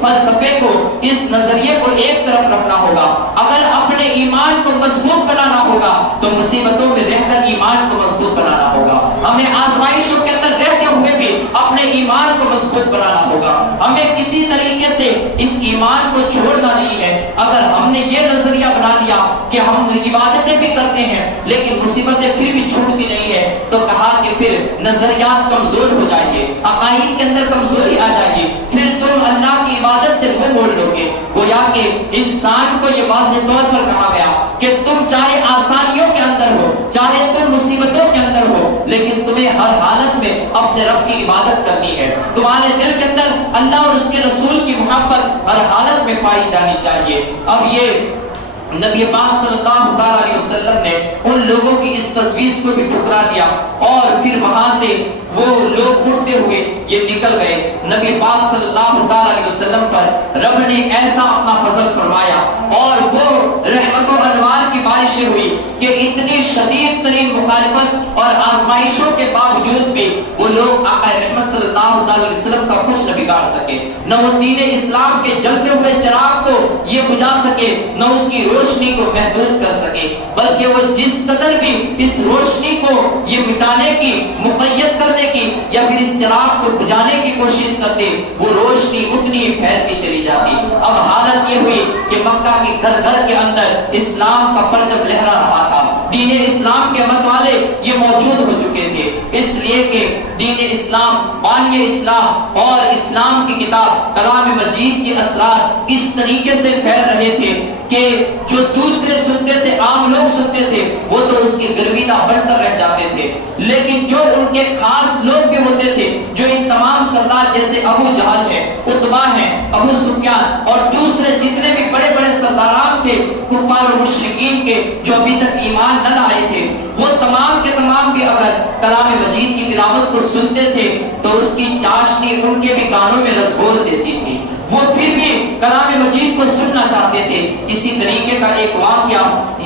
فلسفے کو، اس نظریے کو ایک طرف رکھنا ہوگا۔ اگر اپنے ایمان کو مضبوط بنانا ہوگا تو مصیبتوں میں رہ کر ایمان کو مضبوط بنانا ہوگا، ہمیں آزمائشوں کے اندر رہتے ہوئے بھی اپنے ایمان کو مضبوط بنانا ہوگا، ہمیں کسی طریقے سے اس ایمان کو چھوڑنا نہیں ہے۔ اگر ہم نے یہ نظریہ بنا لیا کہ ہم عبادتیں بھی کرتے ہیں لیکن مصیبتیں پھر بھی چھوٹتی نہیں ہے تو کہا کہ پھر نظریات کمزور ہو جائیں گے، عقائد کے اندر کمزوری آ جائے گی، پھر تم اللہ کی عبادت سے منہ موڑ لو گے۔ گویا کہ انسان کو یہ واضح طور پر کہا گیا کہ تم چاہے آسانیوں کے اندر ہو، چاہے تم مصیبتوں کے اندر ہو، لیکن تمہیں ہر حالت میں اپنے رب کی عبادت کرنی ہے، تمہارے دل کے اندر اللہ اور اس کے رسول کی محبت ہر حالت میں پائی جانی چاہیے۔ اب یہ نبی پاک صلی اللہ علیہ وسلم نے ان لوگوں کی اس تجویز کو بھی ٹھکرا دیا اور پھر وہاں سے وہ لوگ اٹھتے ہوئے یہ نکل گئے۔ نبی پاک صلی اللہ علیہ وسلم پر رب نے ایسا اپنا فضل فرمایا اور وہ رحمت و انوار کی بارشیں ہوئی کہ اتنی شدید ترین مخالفت اور آزمائشوں کے باوجود بھی وہ لوگ آقا رحمت صلی اللہ علیہ وسلم کا کچھ نہ بگاڑ سکے، نہ وہ دین اسلام کے جلتے ہوئے چراغ کو یہ بجھا سکے، نہ اس کی روشنی کو محدود کر سکے، بلکہ وہ جس قدر بھی اس روشنی کو یہ مٹانے کی، مقید کرنے کی یا پھر اس چراغ کو بجھانے کی کوشش کرتے، وہ روشنی اتنی ہی پھیلتی چلی جاتی۔ اب حالت یہ ہوئی کہ مکہ کے گھر گھر کے اندر اسلام کا پرچم لہرا رہا تھا، دین اسلام کے متوالے یہ موجود ہو چکے تھے، اس لیے کہ دین اسلام، بانی اسلام اور اسلام کی کتاب کلام مجید کے اسرار اس طریقے سے پھیل رہے تھے کہ جو دوسرے سنتے تھے، عام لوگ سنتے تھے، وہ تو اس کی گرویدہ بن کر رہ جاتے تھے، لیکن جو ان کے خاص لوگ بھی ہوتے تھے، جو ان تمام سردار جیسے ابو جہل ہے، عتبہ ہے، ابو سفیان اور دوسرے جتنے بھی بڑے بڑے سرداران تھے کفار و مشرکین کے جو ابھی تک ایمان نہ لائے تھے، وہ تمام کے تمام بھی اگر کلام مجید کی تلاوت کو سنتے تھے تو اس کی چاشنی ان کے بھی کانوں میں رس گھول دیتی تھی، وہ پھر بھی کلام مجید کو سننا چاہتے تھے۔ اسی طریقے کا ایک واقعہ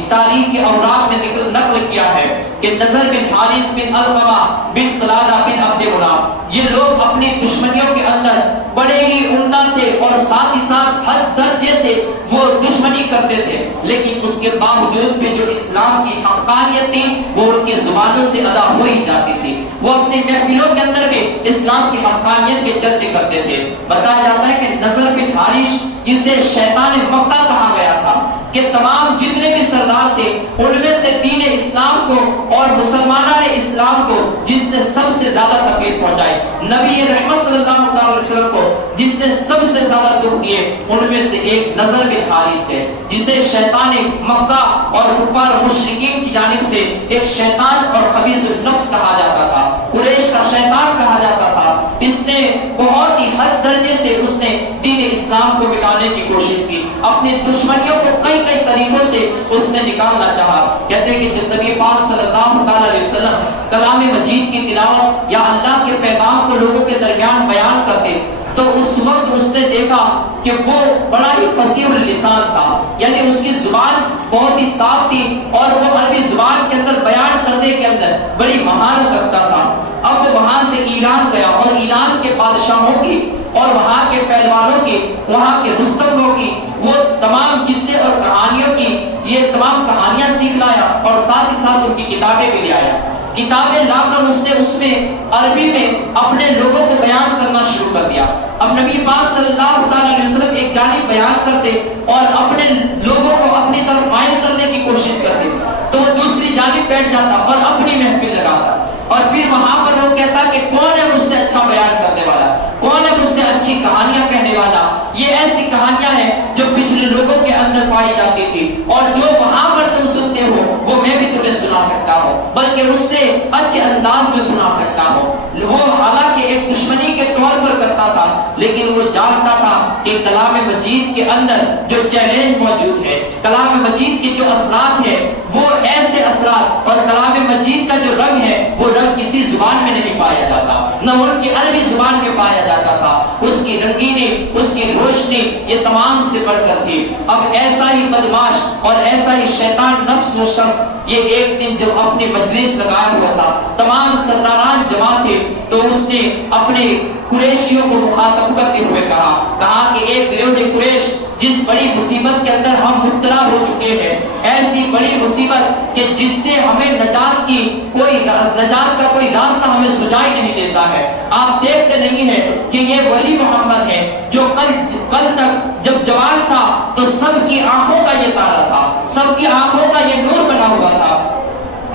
تاریخ کے اوراق نے نقل کیا ہے کہ نضر بن حارث بن علقمہ بن قلادہ بن عبد مناف، یہ لوگ اپنی دشمنیوں کے اندر بڑے ہی عمدہ تھے اور ساتھ ہی ساتھ حد درجے سے وہ دشمنی کرتے تھے، لیکن اس کے باوجود بھی جو اسلام کی حقانیت تھی وہ ان کی زبانوں سے ادا ہو ہی جاتی تھی۔ وہ اپنی محفلوں کے اندر بھی اسلام کی حقانیت کے چرچے کرتے تھے۔ بتایا جاتا ہے کہ نضر بن حارث، جسے شیطان مکہ کہا گیا تھا، کہ تمام جتنے بھی سردار تھے ان میں سے دین اسلام کو اور مسلمانان اسلام کو جس نے سب سے زیادہ تکلیف پہنچائی، نبی رحمت صلی اللہ علیہ وسلم کو جس نے سب سے زیادہ دکھ دیے، ان میں سے ایک نضر بن حارث ہے، جسے شیطان مکہ اور کفار مشرکین کی جانب سے ایک شیطان اور خبیث النفس کہا جاتا تھا، قریش کا شیطان کہا جاتا تھا۔ اس نے بہت ہی حد درجے سے اس نے دین اسلام کو مٹانے کی کوشش کی، اپنی دشمنیوں کو کئی طریقوں سے اس نے نکالنا چاہا۔ کہتے ہیں کہ جب نبی پاک صلی اللہ علیہ وسلم کلام مجید کی تلاوت یا اللہ کے پیغام کو لوگوں کے درمیان بیان کرتے تو اس وقت اس نے دیکھا کہ وہ بڑا ہی فصیح اللسان تھا، یعنی اس کی زبان بہت ہی صاف تھی اور وہ عربی زبان کے اندر بیان کرنے کے اندر بڑی مہارت رکھتا تھا۔ اب وہ وہاں سے ایران گیا اور ایران کے بادشاہوں کی اور وہاں کے پہلوانوں کی، وہاں کے رستموں کی، وہ تمام قصے اور کہانیوں کی یہ تمام کہانیاں سیکھ لایا اور ساتھ ہی ساتھ ان کی کتابیں بھی لے آیا۔ کتابیں لا کر اس نے اس میں عربی میں اپنے لوگوں کو بیان کرنا شروع کر دیا۔ اب نبی پاک صلی اللہ علیہ وسلم ایک جانب بیان کرتے اور اپنے لوگوں کو اپنی طرف مائل کرنے کی کوشش کرتے تو وہ دوسری جانب بیٹھ جاتا اور اپنی محفل لگاتا اور پھر وہاں پر وہ کہتا کہ کون ہے مجھ سے اچھا بیان کرنے والا، کون ہے مجھ سے اچھی کہانیاں کہنے والا۔ یہ ایسی کہانیاں ہیں جو پچھلے لوگوں کے اندر پائی جاتی تھی اور جو وہاں پر تم سنتے ہو وہ میں بھی تمہیں سنا سکتا ہوں، بلکہ اس سے اچھے انداز میں سنا سکتا ہوں۔ وہ حالانکہ ایک دشمنی کے طور پر کرتا تھا، لیکن وہ جانتا تھا کہ کلام مجید کے اندر جو چیلنج موجود ہے، کلام مجید کے جو اثرات ہیں وہ ایسے اثرات، اور کلام مجید کا جو رنگ ہے وہ رنگ کسی زبان میں نہیں پایا جاتا، نہ ان کی عربی زبان میں پایا جاتا تھا۔ اس کی رنگینی، اس کی روشنی یہ تمام سے بڑھ کر تھی۔ اب ایسا ہی بدماش اور ایسا ہی شیطان نفس و شخص یہ ایک دن جب اپنی مجلس لگایا ہوا تھا، تمام سرداران جمع تھے، تو اس نے اپنے قریشیوں کو مخاطب کرتے ہوئے کہا کہ ایک گروہ قریش، جس بڑی مصیبت کے اندر ہم مبتلا ہو چکے ہیں، ایسی بڑی مصیبت کہ جس سے ہمیں نجات کا کوئی راستہ ہمیں سجائی نہیں دیتا ہے۔ آپ دیکھتے نہیں ہیں کہ یہ ولی محمد ہے جو کل تک جب جوان تھا تو سب کی آنکھوں کا یہ تارا تھا، سب کی آنکھوں کا یہ نور بنا ہوا تھا،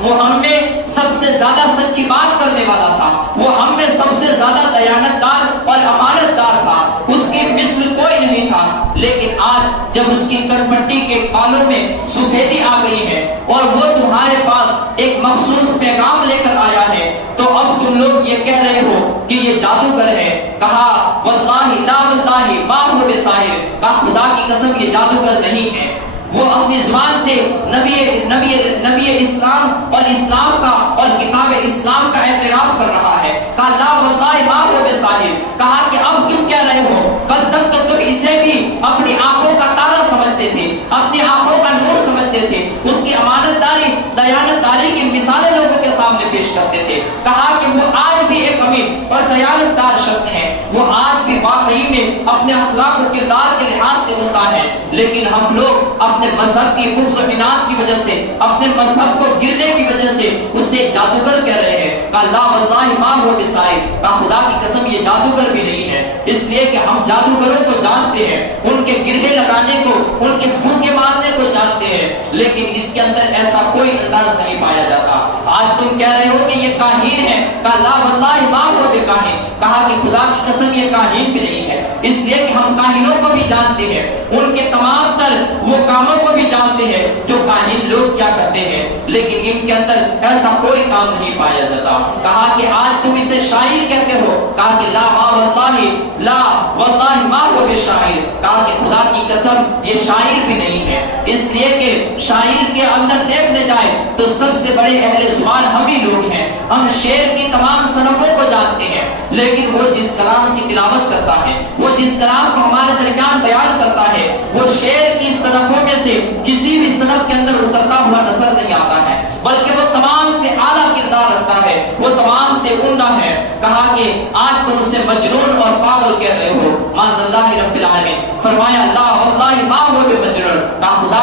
وہ ہم میں سب سے زیادہ سچی بات کرنے والا تھا، وہ ہم میں سب سے زیادہ دیانتدار اور امانت دار تھا، اس کی مثل کوئی نہیں تھا۔ لیکن آج جب اس کی کرپٹی کے بالوں میں سفیدی آ گئی ہے اور وہ تمہارے پاس ایک مخصوص پیغام لے کر آیا ہے تو اب تم لوگ یہ کہہ رہے ہو کہ یہ جادوگر ہے۔ کہا واللہ لا واللہ ما هو بساحر، کہا خدا کی قسم یہ جادوگر نہیں ہے۔ وہ اپنی زبان سے نبی اسلام اور اسلام کا اور کتاب اسلام کا اعتراف کر رہا ہے۔ کہا لا واللہ ما هو بساحر، کہا کہ اب کیوں کہہ رہے ہو، کل تک تو تم اسے بھی اپنی آنکھوں کا تارا سمجھتے تھے، اپنی آنکھوں کا نور سمجھتے تھے، اس کی امانت داری، دیانت داری کی مثالیں لوگوں کے سامنے پیش کرتے تھے۔ کہا کہ وہ آج بھی ایک امین اور دیانت دار شخص ہے، وہ آج بھی واقعی میں اپنے اخلاق و کردار کے لحاظ سے عمدہ ہے، لیکن ہم لوگ اپنے مذہب کی بغض و عناد کی وجہ سے، اپنے مذہب کو گرنے کی وجہ سے اسے جادوگر کہہ رہے ہیں۔ کہا لا واللہ ما هو بساحر، کہا خدا کی قسم یہ جادوگر بھی نہیں ہے، اس لیے کہ ہم جادوگروں کو جانتے ہیں، ان کے گرہے لگانے کو، ان کے پھونکے مارنے کو جانتے ہیں، لیکن اس کے اندر ایسا کوئی انداز نہیں پایا جاتا۔ آج تم کہہ رہے ہو کہ یہ کاہن ہے، کہا لا واللہ ما هو بکاہن، کہا کہ خدا کی قسم یہ کاہن بھی نہیں ہے، اس لیے کہ ہم کاہنوں کو بھی جانتے ہیں، ان کے تمام تر وہ کاموں کو بھی جانتے ہیں جو کاہن لوگ کیا کرتے ہیں، لیکن ان کے اندر ایسا کوئی کام نہیں پایا جاتا۔ کہا کہ آج تم اسے شاعر کہتے ہو، کہا کہ لا واللہ ما هو بشاعر، کہا کہ خدا کی قسم یہ شاعر بھی نہیں ہے، اس لیے کہ شاعر کے اندر دیکھنے جائے تو سب سے بڑے اہل زبان ہم ہی لوگ ہیں، ہم شعر کی تمام صنفوں کو جانتے ہیں، لیکن وہ جس کلام کی تلاوت کرتا ہے، وہ جس کلام کو ہمارے درمیان بیان کرتا ہے، وہ شعر کی صنفوں میں سے کسی بھی صنف کے اندر اترتا ہوا نظر نہیں آتا ہے، بلکہ وہ تمام سے اعلیٰ کردار رکھتا ہے، وہ تمام سے عمدہ ہے۔ کہا کہ آج تم اسے مجنون اور پاگل کہہ رہے ہو، معاذ اللہ رب العالمین۔ فرمایا لا واللہ ما هو بمجنون، کہا خدا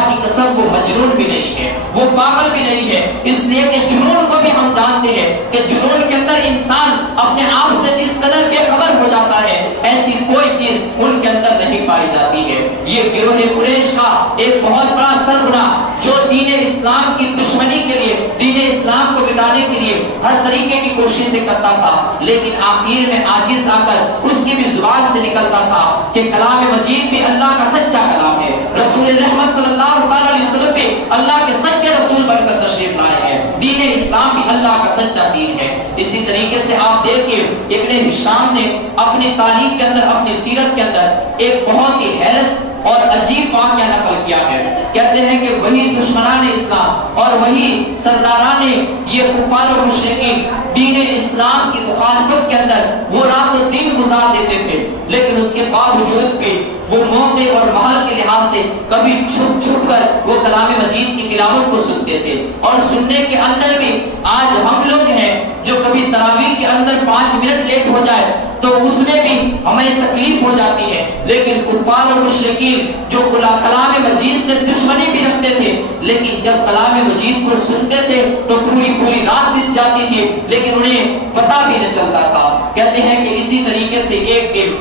یہ گروہ قریش کا ایک بہت بڑا سربراہ جو دین اسلام کی دشمنی کے لیے، دین اسلام کو مٹانے کے لیے ہر طریقے کی کوششیں کرتا تھا، لیکن آخر میں عاجز آ کر اس کی بھی زبان سے نکلتا تھا کہ کلام مجید بھی اللہ کا سچا کلام ہے، رسول رحمت صلی اللہ علیہ وسلم بھی اللہ کے سچے رسول بن کر تشریف لائے ہیں، دین اسلام بھی اللہ کا سچا دین ہے۔ اسی طریقے سے آپ دیکھیے ابن ہشام نے اپنی تاریخ کے اندر، اپنی سیرت کے اندر ایک بہت ہی حیرت اور عجیب واقعہ نقل کیا ہے۔ کہتے ہیں کہ وہی دشمنان اسلام اور وہی سرداران یہ کفار و مشرکین دین اسلام کی مخالفت کے اندر وہ رات و دن گزار دیتے تھے، لیکن اس کے باوجود بھی وہ موقع اور ماحول کے لحاظ سے کبھی چھپ چھپ کر وہ کلام مجید کی تلاوت کو سنتے تھے، اور سننے کے اندر بھی آج ہم لوگ ہیں جو کبھی تراویح کے اندر 5 منٹ لیٹ ہو جائے تو اس میں بھی ہمیں تکلیف ہو جاتی ہے، لیکن کفار اور مشرکین جو کلام مجید سے دشمنی بھی رکھتے تھے، لیکن جب کلام مجید کو سنتے تھے تو پوری رات بیت جاتی تھی لیکن انہیں پتہ بھی نہ چلتا تھا۔ کہتے ہیں کہ اسی طریقے سے ایک دن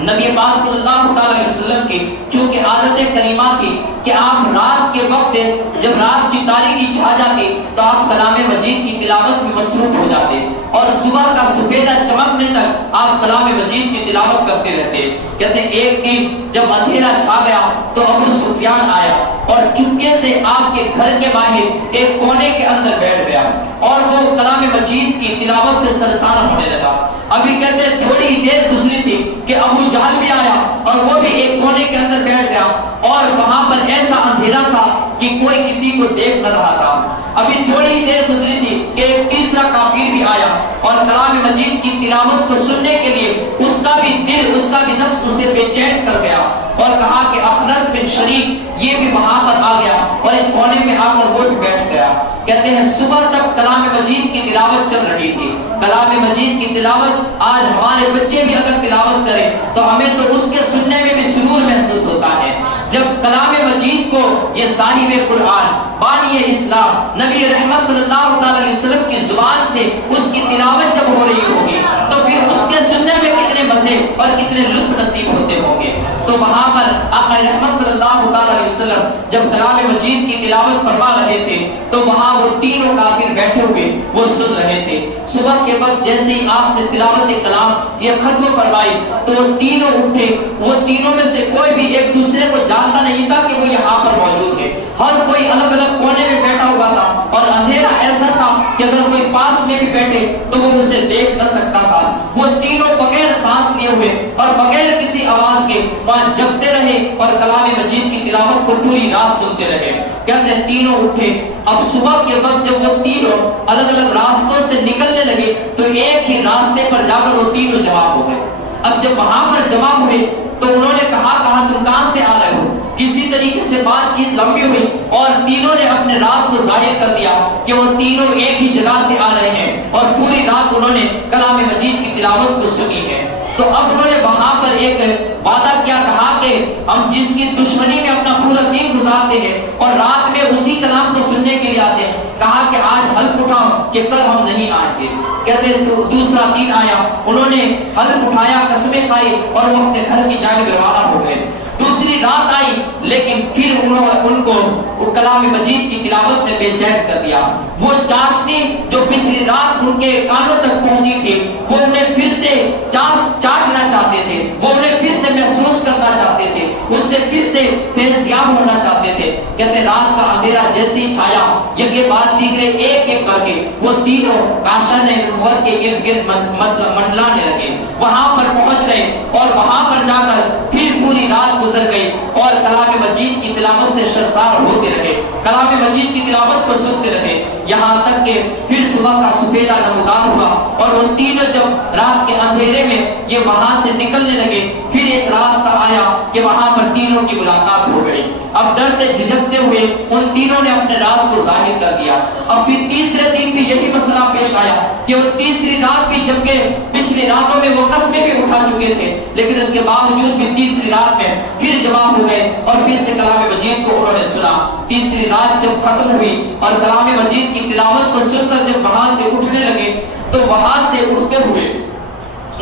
نبی پاک صلی اللہ علیہ وسلم کی چونکہ عادت کریمہ تھی کہ آپ رات کے وقت جب رات کی تاریکی چھا جاتی تو آپ کلام مجید کی تلاوت میں مصروف ہو جاتے، اور صبح کا سفیدہ چمکنے تک آپ کلام مجید کی تلاوت کرتے رہتے۔ کہتے ہیں ایک دن جب اندھیرا چھا گیا تو ابو سفیان آیا اور چپکے سے آپ کے گھر کے باہر ایک کونے کے اندر بیٹھ گیا اور وہ کلام مجید کی تلاوت سے سرسان ہونے لگا۔ ابھی کہتے ہیں تھوڑی ہی دیر گزری تھی کہ ابو جہل بھی آیا اور وہ بھی ایک کونے کے اندر بیٹھ گیا، اور وہاں پر ایسا اندھیرا تھا کہ کوئی کسی کو دیکھ نہ رہا تھا۔ ابھی تھوڑی ہی دیر گزری تھی کہ ایک تیسرا کافر بھی آیا اور کلام مجید کی تلاوت کو سننے کے لیے اس کا بھی دل، اس کا بھی نفس اسے بے چین کر گیا، اور کہا کہ اخنس بن شریک یہ بھی وہاں پر آ گیا اور ایک کونے میں آ کر وہ بھی بیٹھ گیا۔ کہتے ہیں صبح تک کلام مجید کی تلاوت چل رہی تھی۔ کلام مجید کی تلاوت آج ہمارے بچے بھی اگر تلاوت کریں تو ہمیں تو اس کے سننے میں بھی سرور محسوس ہوتا ہے۔ جب کلام مجید کو یہ صاحب قرآن، بانی اسلام، نبی رحمت صلی اللہ علیہ وسلم کی زبان سے اس کی تلاوت جب ہو رہی ہوگی تو پھر اس کے سننے میں کتنے مزے اور کتنے لطف نصیب ہوتے ہوں گے۔ تو وہاں پر آقا رحمت صلی اللہ علیہ وسلم جب کلام مجید کی تلاوت فرما رہے تھے تو وہاں وہ تینوں کافر بیٹھے ہوئے وہ سن رہے تھے۔ صبح کے وقت جیسے ہی آپ نے تلاوت کلام یہ ختم فرمائی تو وہ تینوں اٹھے، وہ تینوں میں سے کوئی بھی ایک دوسرے کو جانتا نہیں تھا کہ وہ یہاں پر موجود ہے، ہر کوئی الگ الگ کونے میں بیٹھا ہوا تھا، اور اندھیرا ایسا تھا کہ اگر کوئی پاس میں بھی بیٹھے تو وہ اسے دیکھ نہ سکتا تھا۔ وہ تینوں بغیر سانس لیے ہوئے اور بغیر کسی آواز کے وہاں جگتے رہے اور کلام مجید کی تلاوت کو پوری رات سنتے رہے۔ کہتے ہیں تینوں اٹھے، اب صبح کے وقت جب وہ تینوں الگ الگ راستوں سے نکلنے لگے تو ایک ہی راستے پر جا کر وہ تینوں جمع ہو گئے۔ اب جب وہاں پر جمع ہوئے تو انہوں نے کہا تم کہاں سے آ رہے ہو؟ کسی طریقے سے بات چیت لمبی ہوئی اور تینوں نے اپنے راز کو ظاہر کر دیا کہ وہ تینوں ایک ہی جگہ سے آ رہے ہیں اور پوری رات انہوں نے کلام مجید کی تلاوت کو سنی ہے۔ تو اب انہوں نے وہاں پر ایک وعدہ کیا، کہا کہ ہم جس کی دشمنی میں اپنا پورا دن گزارتے ہیں اور رات میں اسی کلام کو سننے کے لیے آتے ہیں، کہا کہ آج حلف اٹھاؤ کہ کل ہم نہیں آئیں گے۔ کہتے دوسرا دن آیا، انہوں نے حلف اٹھایا، قسمیں کھائی اور وہ اپنے گھر کی جانب روانہ ہو گئے۔ دوسری رات آئی لیکن پھر انہوں نے ان کو کلام مجید کی تلاوت نے بے چین کر دیا۔ وہ چاشنی جو پچھلی رات ان کے کانوں تک پہنچی تھی وہ انہیں پھر سے چاٹنا چاہتے تھے، وہ انہیں پھر سے محسوس کرنا چاہتے تھے، اس سے پھر سے فیضیاب ہونا چاہتے تھے۔ کہتے رات کا اندھیرا جیسے ہی چھایا یکے بعد دیگرے ایک ایک کر کے وہ تینوں کاشان نبوت کے ارد گرد منڈلانے لگے، وہاں پر پہنچ گئے اور وہاں پر جا کر پھر پوری رات گزر گئی اور کلام مجید کی تلاوت سے سرشار ہوتے رہے، کلام مجید کی تلاوت کو سنتے رہے، یہاں تک کہ پھر صبح کا سفیدہ نمودار ہوا اور وہ تینوں جب رات کے اندھیرے میں یہ وہاں سے نکلنے لگے پھر ایک راستہ آیا کہ وہاں پر تینوں کی ملاقات ہو گئی۔ اب ڈرتے جھجکتے ہوئے ان تینوں نے اپنے راز کو ظاہر کر دیا۔ اب پھر تیسرے دن بھی یہی مسئلہ پیش آیا کہ وہ تیسری رات بھی، جبکہ پچھلی راتوں میں وہ قسمیں بھی اٹھا چکے تھے لیکن اس کے باوجود بھی تیسری رات میں پھر جمع ہو گئے اور پھر سے کلام مجید کو انہوں نے سنا۔ تیسری رات جب ختم ہوئی اور کلام مجید کی تلاوت کو سن کر جب وہاں سے اٹھنے لگے تو وہاں سے اٹھتے ہوئے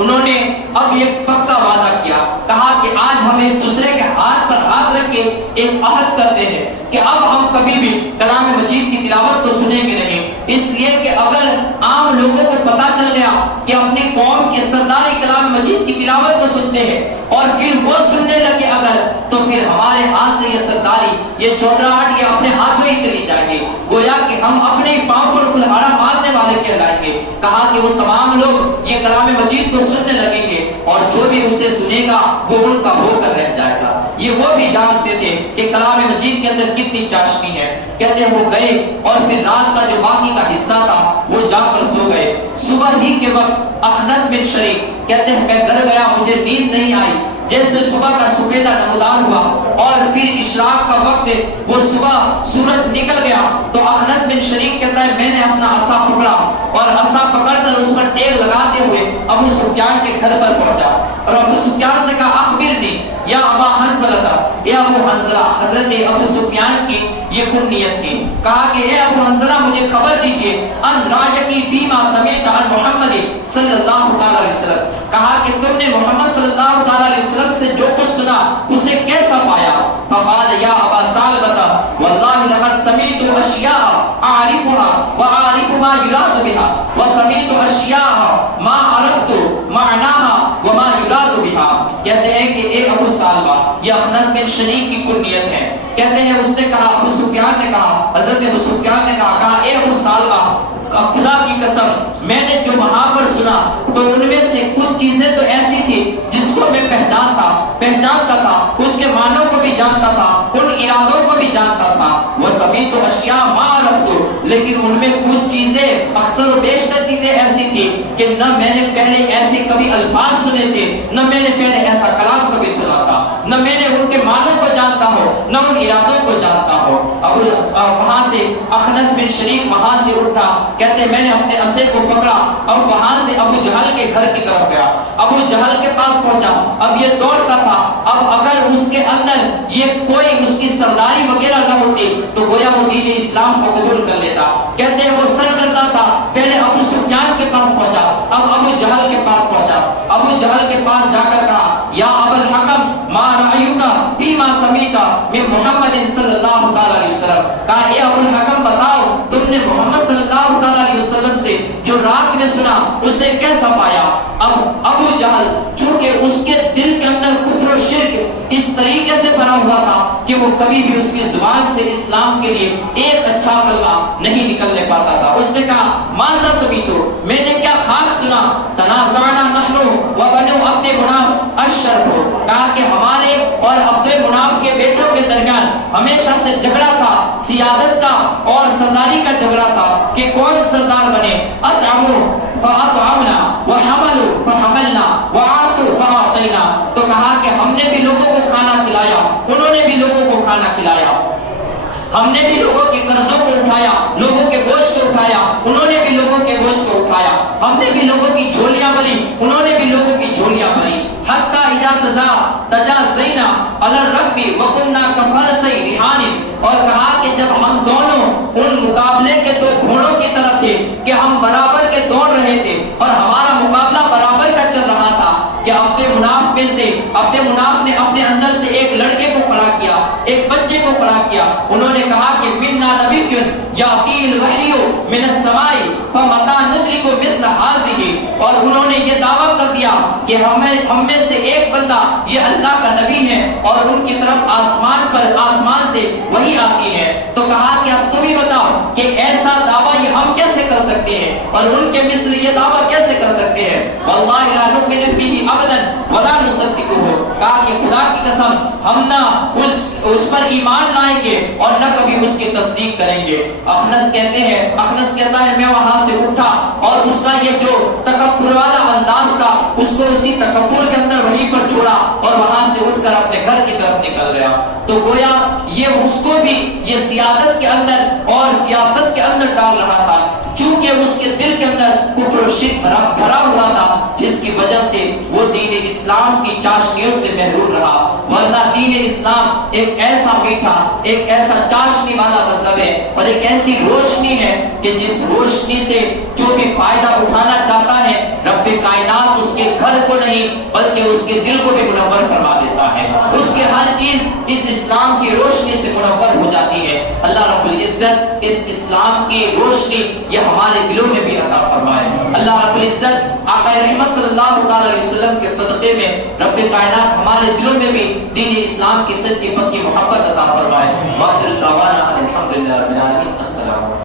انہوں نے اب ایک پکا وعدہ کیا، کہا کہ آج ہم ایک دوسرے کے ہاتھ پر ہاتھ رکھ کے ایک عہد کرتے ہیں کہ اب ہم کبھی بھی کلام مجید کی تلاوت کو سنیں گے نہیں، اس لیے کہ اگر عام لوگوں کو پتا چل گیا کہ اپنی قوم کے سردار کلام مجید کی تلاوت کو سنتے ہیں اور پھر وہ سننے لگے اگر، تو پھر ہمارے ہاتھ سے یہ سرداری، یہ چودراہٹ، یہ اپنے ہاتھوں ہی چلی جائے گی، گویا کہ ہم اپنے پاؤں پر کلہاڑا مارنے والے کہلائیں گے۔ کہا کہ وہ تمام لوگ یہ کلام مجید کو سننے لگیں گے اور جو بھی اسے سنے گا وہ ان کا ہو کر رہ جائے گا۔ یہ وہ بھی جانتے تھے کہ کلام مجید کے اندر کتنی چاشنی ہے۔ کہتے ہیں وہ گئے اور پھر رات کا جو باقی کا حصہ تھا وہ جا کر سو گئے۔ صبح ہی کے وقت اخنس بن شریک کہتے ہیں میں گھر گیا، مجھے نیند نہیں آئی، جیسے صبح کا سفیدہ نمودار ہوا اور پھر اشراق کا وقت وہ صبح سورج نکل گیا تو اخنس بن شریک کہتا ہے میں نے اپنا عصا پکڑا اور عصا پکڑ کر اس پر ٹیک لگاتے ہوئے ابو سفیان کے گھر پر پہنچا اور ابو سفیان سے کہا اخبرنی یا ابا حنظلہ، اے ابو حنظلہ، حضرت ابو سفیان کی یہ کنیت تھی، کہا کہ اے ابو حنظلہ مجھے خبر دیجئے ان رایکی فیما سمیت عن محمد صلی اللہ تعالی علیہ وسلم، کہا کہ تم نے محمد صلی اللہ تعالی علیہ وسلم سے جو کچھ سنا اسے کیسا پایا؟ فقال یا ابا سالبہ واللہ لقد سمیت اشیاء اعرفها واعرف ما یراد بها وسمیت اشیاء ما عرفت معناها وما یراد بها۔ کہتے ہیں کہ اے ابو سالبہ، یہ اخنس بن شریک کی کنیت ہے، کہتے ہیں اس نے کہا، ابو سفیان نے کہا، حضرت ابو سفیان نے کہا اے ابو سالبہ خدا کی قسم میں نے جو وہاں پر سنا تو ان میں سے کچھ چیزیں تو ایسی تھی جس کو میں پہچانتا تھا، اس کے معنوں کو بھی جانتا تھا، ان ارادوں کو بھی جانتا تھا، وہ سبھی تو اشیاء ما عرفت، لیکن ان میں کچھ چیزیں اکثر و بیشتر چیزیں ایسی تھی کہ نہ میں نے پہلے ایسے کبھی الفاظ سنے تھے، نہ میں نے پہلے ایسا کلام کبھی سنا تھا، نہ میں نے ان کے معنوں کو جانتا ہوں نہ ان ارادوں کو جانتا ہوں۔ اب وہاں سے اخنس بن شریک وہاں سے اٹھا، کہتے میں نے اپنے عصے کو پکڑا اور وہاں سے ابو جہل کے گھر کی طرف گیا، ابو جہل کے پاس پہنچا، اب یہ دوڑتا تھا، اب اگر اس کے اندر یہ کوئی اس کی سرداری وغیرہ نہ ہوتی تو گویا وہ دین اسلام کو قبول کر لیتا۔ کہتے ہیں وہ سر کرتا تھا، پہلے ابو سفیان کے پاس پہنچا، اب ابو جہل کے پاس پہنچا، ابو جہل کے پاس جا کر کہا یا ابا الحکم ما رأیک فیما سمیت من محمد صلی اللہ تعالی علیہ وسلم، کہا اے ابو الحکم بتاؤ تم نے محمد صلی اللہ تعالی علیہ وسلم سے جو رات میں سنا اسے کیسا پایا؟ اب ابو جہل چونکہ اس کے دل کے اندر کفر و شرک اس طریقے سے بھرا ہوا تھا کہ وہ کبھی بھی اس کی زبان سے اسلام کے لیے ایک اچھا کلمہ نہیں نکلنے پاتا تھا۔ اس نے کہا ماذا سمیتو، میں نے کیا خاک سنا؟ تنازعنا نحن وبنو عبد مناف الشرف، کہا کہ ہمارے اور عبد مناف کے بیٹوں کے درمیان ہمیشہ سے جھگڑا تھا، سیادت کا اور سرداری کا جھگڑا تھا کہ کون سردار بنے۔ اطعموا فاطعمنا وحملوا فحملنا واعطوا فاعطینا، تو کہا کہ ہم نے بھی لوگوں کو کھانا کھلایا، انہوں نے بھی لوگوں کو کھانا کھلایا، ہم نے بھی لوگوں کے قرضوں کو اٹھایا، لوگوں کے بوجھ کو اٹھایا، انہوں نے بھی لوگوں کے بوجھ کو اٹھایا، ہم نے بھی لوگوں کی جھولیاں بھری، انہوں نے بھی لوگوں کی جھولیاں بھری۔ حتی اذا تجازینا علی الرکب وکننا کفرسی ریحان، اور کہا کہ جب ہم دونوں ان مقابلے کے دو گھوڑوں کی طرف تھے کہ ہم برابر کے دوڑ رہے تھے اور ہمارا مقابلہ برابر کا چل رہا تھا کہ عبد مناف میں سے عبد مناف نے اپنے اندر سے ایک لڑکے کو کھڑا کیا، ایک بچے کو کھڑا کیا، انہوں نے کہا کہ منا نبی یاتی الوحی من السماء فمتى ندرک مثل هذه، اور انہوں نے یہ دعویٰ کر دیا کہ ہم میں سے ایک بندہ یہ اللہ کا نبی ہے اور ان کی طرف آسمان سے وحی آتی ہے۔ تو کہا کہ اب تم ہی بتاؤ کہ ایسا دعویٰ یہ ہم کیسے کر سکتے ہیں اور ان کے مثل یہ دعویٰ کیسے کر سکتے ہیں؟ واللہ لا نؤمن به ابدا ولا نصدقه، کہا کہ خدا کی قسم ہم نہ اس پر ایمان لائیں گے اور نہ کبھی اس کی تصدیق کریں گے۔ اخنس کہتا ہے میں وہاں سے اٹھا اور اس کا یہ جو تکبر والا انداز تھا اس کو اسی تکبر کے اندر وہیں پر چھوڑا اور وہاں سے اٹھ کر اپنے گھر کی طرف نکل گیا۔ تو گویا یہ اس کو بھی یہ سیادت کے اندر اور سیاست کے اندر ڈال رہا تھا، چونکہ اس کے دل کے اندر کفر و شرک بھرا ہوا تھا، جس کی وجہ سے وہ دین اسلام کی چاشنیوں سے محروم رہا۔ ورنہ دین اسلام ایک ایسا میٹھا، ایک ایسا چاشنی والا مذہب ہے اور ایک ایسی روشنی ہے کہ جس روشنی سے جو بھی فائدہ اٹھانا چاہتا ہے رب کائنات اس کے گھر کو نہیں بلکہ اس کے دل کو بھی منور فرما دیتا ہے، اس کی ہر چیز اس اسلام کی روشنی سے منور ہو جاتی ہے۔ اللہ رب العزت اس اسلام کی روشنی یہ ہمارے دلوں میں بھی عطا فرمائے۔ اللہ رب العزت آقا رحمت صلی اللہ تعالی علیہ وسلم کے صدقے میں رب کائنات ہمارے دلوں میں بھی دین اسلام کی سچی پکی محبت عطا فرمائے۔ واخر دعوانا الحمدللہ رب العالمین۔ السلام